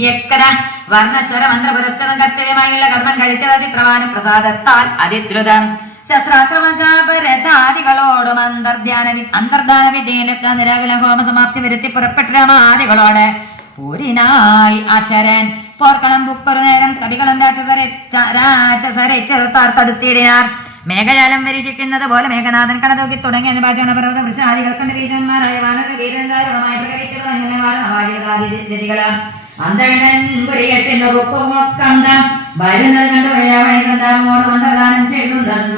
വ്യക്തത വർണ്ണസ്വര മന്ത്ര പുരസ്കൃതം കർത്തവ്യമായുള്ള കർമ്മം കഴിച്ചത് ചിത്രവാന പ്രസാദത്താൽ അതിദ്രുതം ശസ്ത്രാസ്ത്രമചാപരതാദികളോടും അന്തർധാന വിദ്യയിലെത്താൻ നിരാകുല ഹോമ സമാപ്തി വരുത്തി പുറപ്പെട്ട രാമാദികളോട് പൂരിനായി അശരൻ പോർക്കളം ബുക്കൊരു നേരം കവികളും രാക്ഷസരെ ചെറുത്താർ തടുത്തിടിനാർ മേഘജാലം വരിശിക്കുന്നത് പോലെ മേഘനാഥൻ കടതൂക്കി തുടങ്ങിയ അനുഭാഷണ പർവ്വത വൃക്ഷാദികൾ കൊണ്ട് വീരന്മാരായ വാനര വീരന്മാരുമായി പ്രകടിച്ചത് അന്തകൻ പുരികെട്ടുന്ന ബുക്കുമൊക്കന്തം വരുന്നത് കണ്ടു രാവണോട് മന്ത്രദാനം ചെയ്തുണ്ടെന്ന്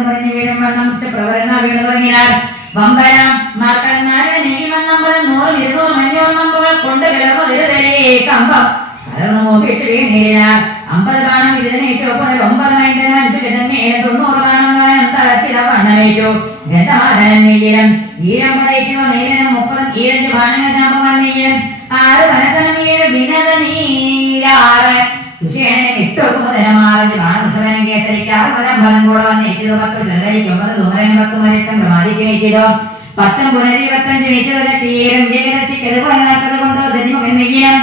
പറഞ്ഞ് വീടും വെള്ളം പ്രവരണ വീണ് തുടങ്ങിയാൽ വമ്പരം മക്കളന്മാരുടെ നീമന്നമ്പത് 100, 200, 500 നമ്പുകൾ കൊണ്ട് കിടന്നതിരേ കമ്പം കരണമോപിച്ച് വീണിനാൽ 50 ബാണം ഇതിനേറ്റോ 9 5 ഗജന്മേലെ 90 ബാണം തളച്ചിട വണ്ണമേറ്റു ഗന്ധമാധനൻ വീരം ഈരം പടയ്ക്കുന്നോ നേരം 30 ഈരഞ്ച് ബാണങ്ങൾ ചാമ്പവൻ നീയൻ 6 വനസനം 7 വിനത നീരാറ് സുഷേണനെ 8 കുമുദനമാറഞ്ച് ബാണം ഉത്സവനം കേസരിക്കാറ് വരം ഫലം കൂടെ വന്നേറ്റതോ 10 ചെല്ലരിക്ക് 9 ധൂമരൻ 10 മരിട്ടം പ്രമാദിക്ക് നീക്കിയതോ 10 പുനരിവർത്തഞ്ച് വീറ്റതോ തീരം വികസിച്ചത് പോലെ 40 കൊണ്ടോ ധനിമുഖൻ വെയ്യം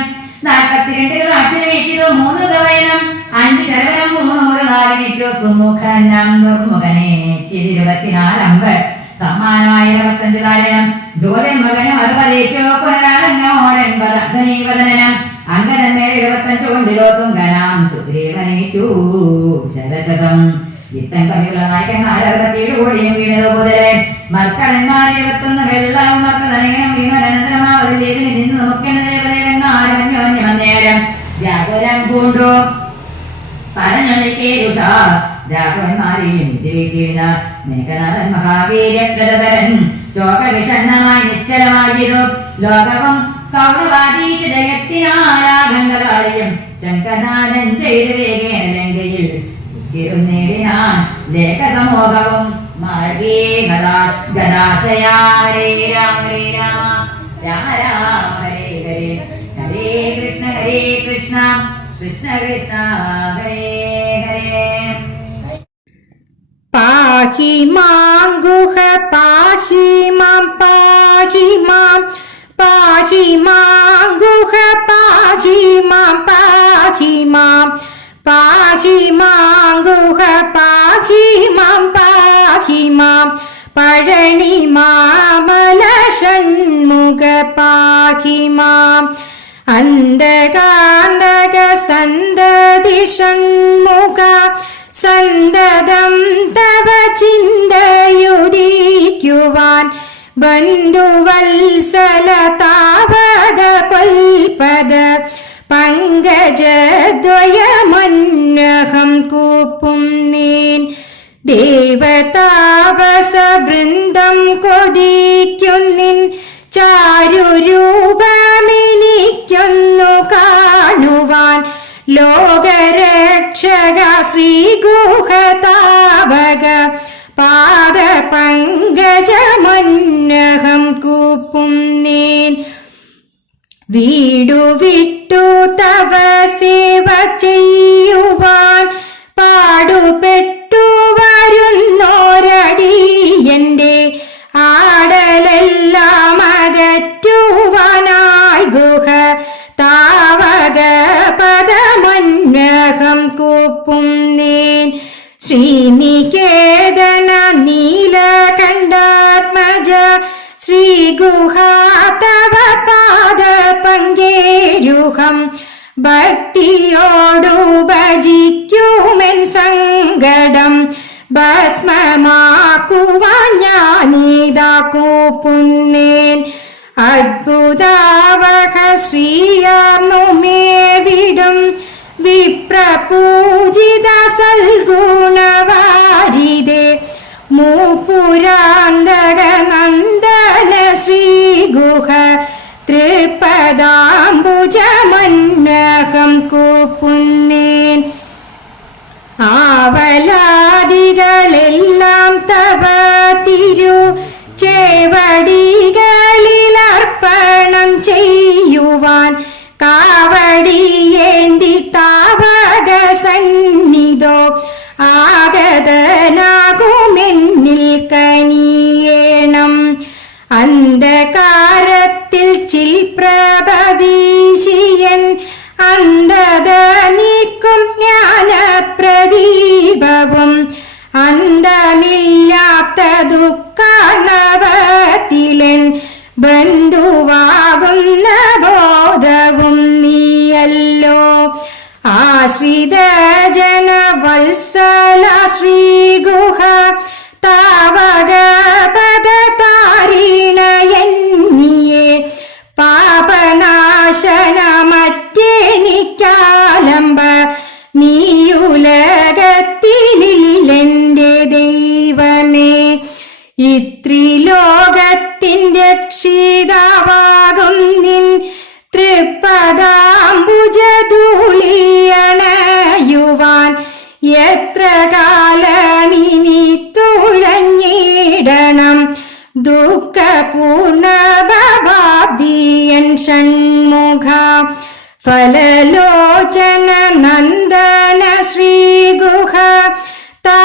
42 അക്ഷരം വെച്ചതോ 3 ഗവയനം 5 ശരവനം 3 4 മീറ്റർ സുമുഖനം ദുർമുഖനെ 24 അമ്പ് സമ്മാനമായ 25 താരണം ജോലൻ മകനും 60 പുനരാളങ്ങോടെൺപത് അഗ്നീവദനം അങ്കനന്മേൽ 75 കൊണ്ടിലോ തുങ്കനാം സുഗ്രീവനേറ്റു ശതശതം ഇത്തം കവിയുള്ള നായകന്മാരേഴ് കോടിയും വീണത് മുതലേ മക്കളന്മാർ 21 വെള്ളവും മക്കളനേരം വീണനന്തരമാവതിൽ നിന്ന് നോക്കുന്നേരം വ്യാകുലം പൂണ്ടു പറഞ്ഞൊഴിക്കേരുഷ രാഘവന്മാരെയും ഇതിവീഴ്ത്തിയിരുന്ന മേഘനാഥൻ മഹാവീര്യപ്രദധരൻ ശോകവിഷണ്ണമായി നിശ്ചലമായിരുന്നു. ലോകവും കൗരവാദീശയത്തിനാലാകങ്ങളായും ശങ്കനാഥൻ ചെയ്തു വേഗേന ലങ്കയിൽ നേടിനാൻ ലേഖസമൂഹവും മാർഗേ ഗദാശയാരേ രാമ ഹരേ രാമ രാമ രാമ ഹരേ ഹരേ ഹരേ കൃഷ്ണ കൃഷ്ണ കൃഷ്ണ ഹരേ ഹരേ. പാഹി മാം ഗുഹ പാഹി മാം പാഹി മാം പാഹി മാം ഗുഹ പാഹി മാം പാഹി മാം പാഹി മാം ഗുഹ പാഹി മാം പാഹി മാം പഴനി മാമല ഷൺമുഖ പാഹി മാം അന്ധകാന്തക സന്തതി ഷൺമുഖ സന്തതം തവ ചിന്തയുദിക്കുവാൻ ബന്ധുവത്സല താവക പൽപദ പങ്കജദ്വയമന്നഹം കൂപ്പും നീൻ ദേവതാപസ വൃന്ദം കൊതിക്കുന്നിൻ ചാരുരൂപമെനിക്കൊന്നു കാണുവാൻ ലോകരക്ഷക ശ്രീഗുഹതാവക പാദപങ്കജമന്നഹം കൂപ്പും നീൻ വീടു വിട്ടു തവ സേവ ചെയ്യുവാൻ പാടുപെട്ടു വരുന്നോരടിയന്റെ ആടലെല്ലാം അകറ്റുവാനായി ഗുഹ താവക പദമന്നഹം കൂപ്പും നീൻ ശ്രീനികേതന നീലകണ്ഠാത്മജ ശ്രീഗുഹാ തവ പാദ പങ്കേരുഹം ഭക്തിയോടു ഭജിക്കുമെൻ സങ്കടം ഭസ്മമാക്കുവാൻ ഞാനിതാ കൂപ്പുന്നേൻ അദ്ഭുതാവഹ ശ്രീയാർന്നുമേവിടും വിപ്രപൂജിത സൽഗുണവാരിതേ മൂപുരാന്തക നന്ദന ശ്രീഗുഹ തൃപദാംബുജമന്നഹം കൂപ്പുന്നേൻ ആവലാദികളെല്ലാം തവ തിരു ചേവടികളിലർപ്പണം ചെയ്യുവാൻ കാവടിയേന്തി താവക സന്നിധോ ആഗതനാകുമെന്നിൽ കനിയേണം അന്ധകാരത്തിൽ ചിൽപ്രഭ വീശിയൻ അന്ധത നീക്കും ജ്ഞാനപ്രദീപവും അന്തമില്ലാത്ത ദുഃഖാർണവത്തിലൻ ബന്ധുവാകുന്ന ബോധവും നീയല്ലോ ആശ്രിത ജന വത്സല ശ്രീഗുഹ താവക പദതാരിണയന്നിയെ പാപനാശനമറ്റെനിക്കാലംബ നീയുലകത്തിലില്ലെന്റെ ദൈവമേ ഇത്രിലോകത്തിൻ രക്ഷിതാവാകും നിൻ തൃപ്പദാംബുജധൂളിയണയുവാൻ എത്ര കാലമിനി തുഴഞ്ഞിടണം ദുഃഖപൂർണഭാബ്ദിയൻ ഷൺമുഖ ഫലലോചന നന്ദന ശ്രീഗുഹ താ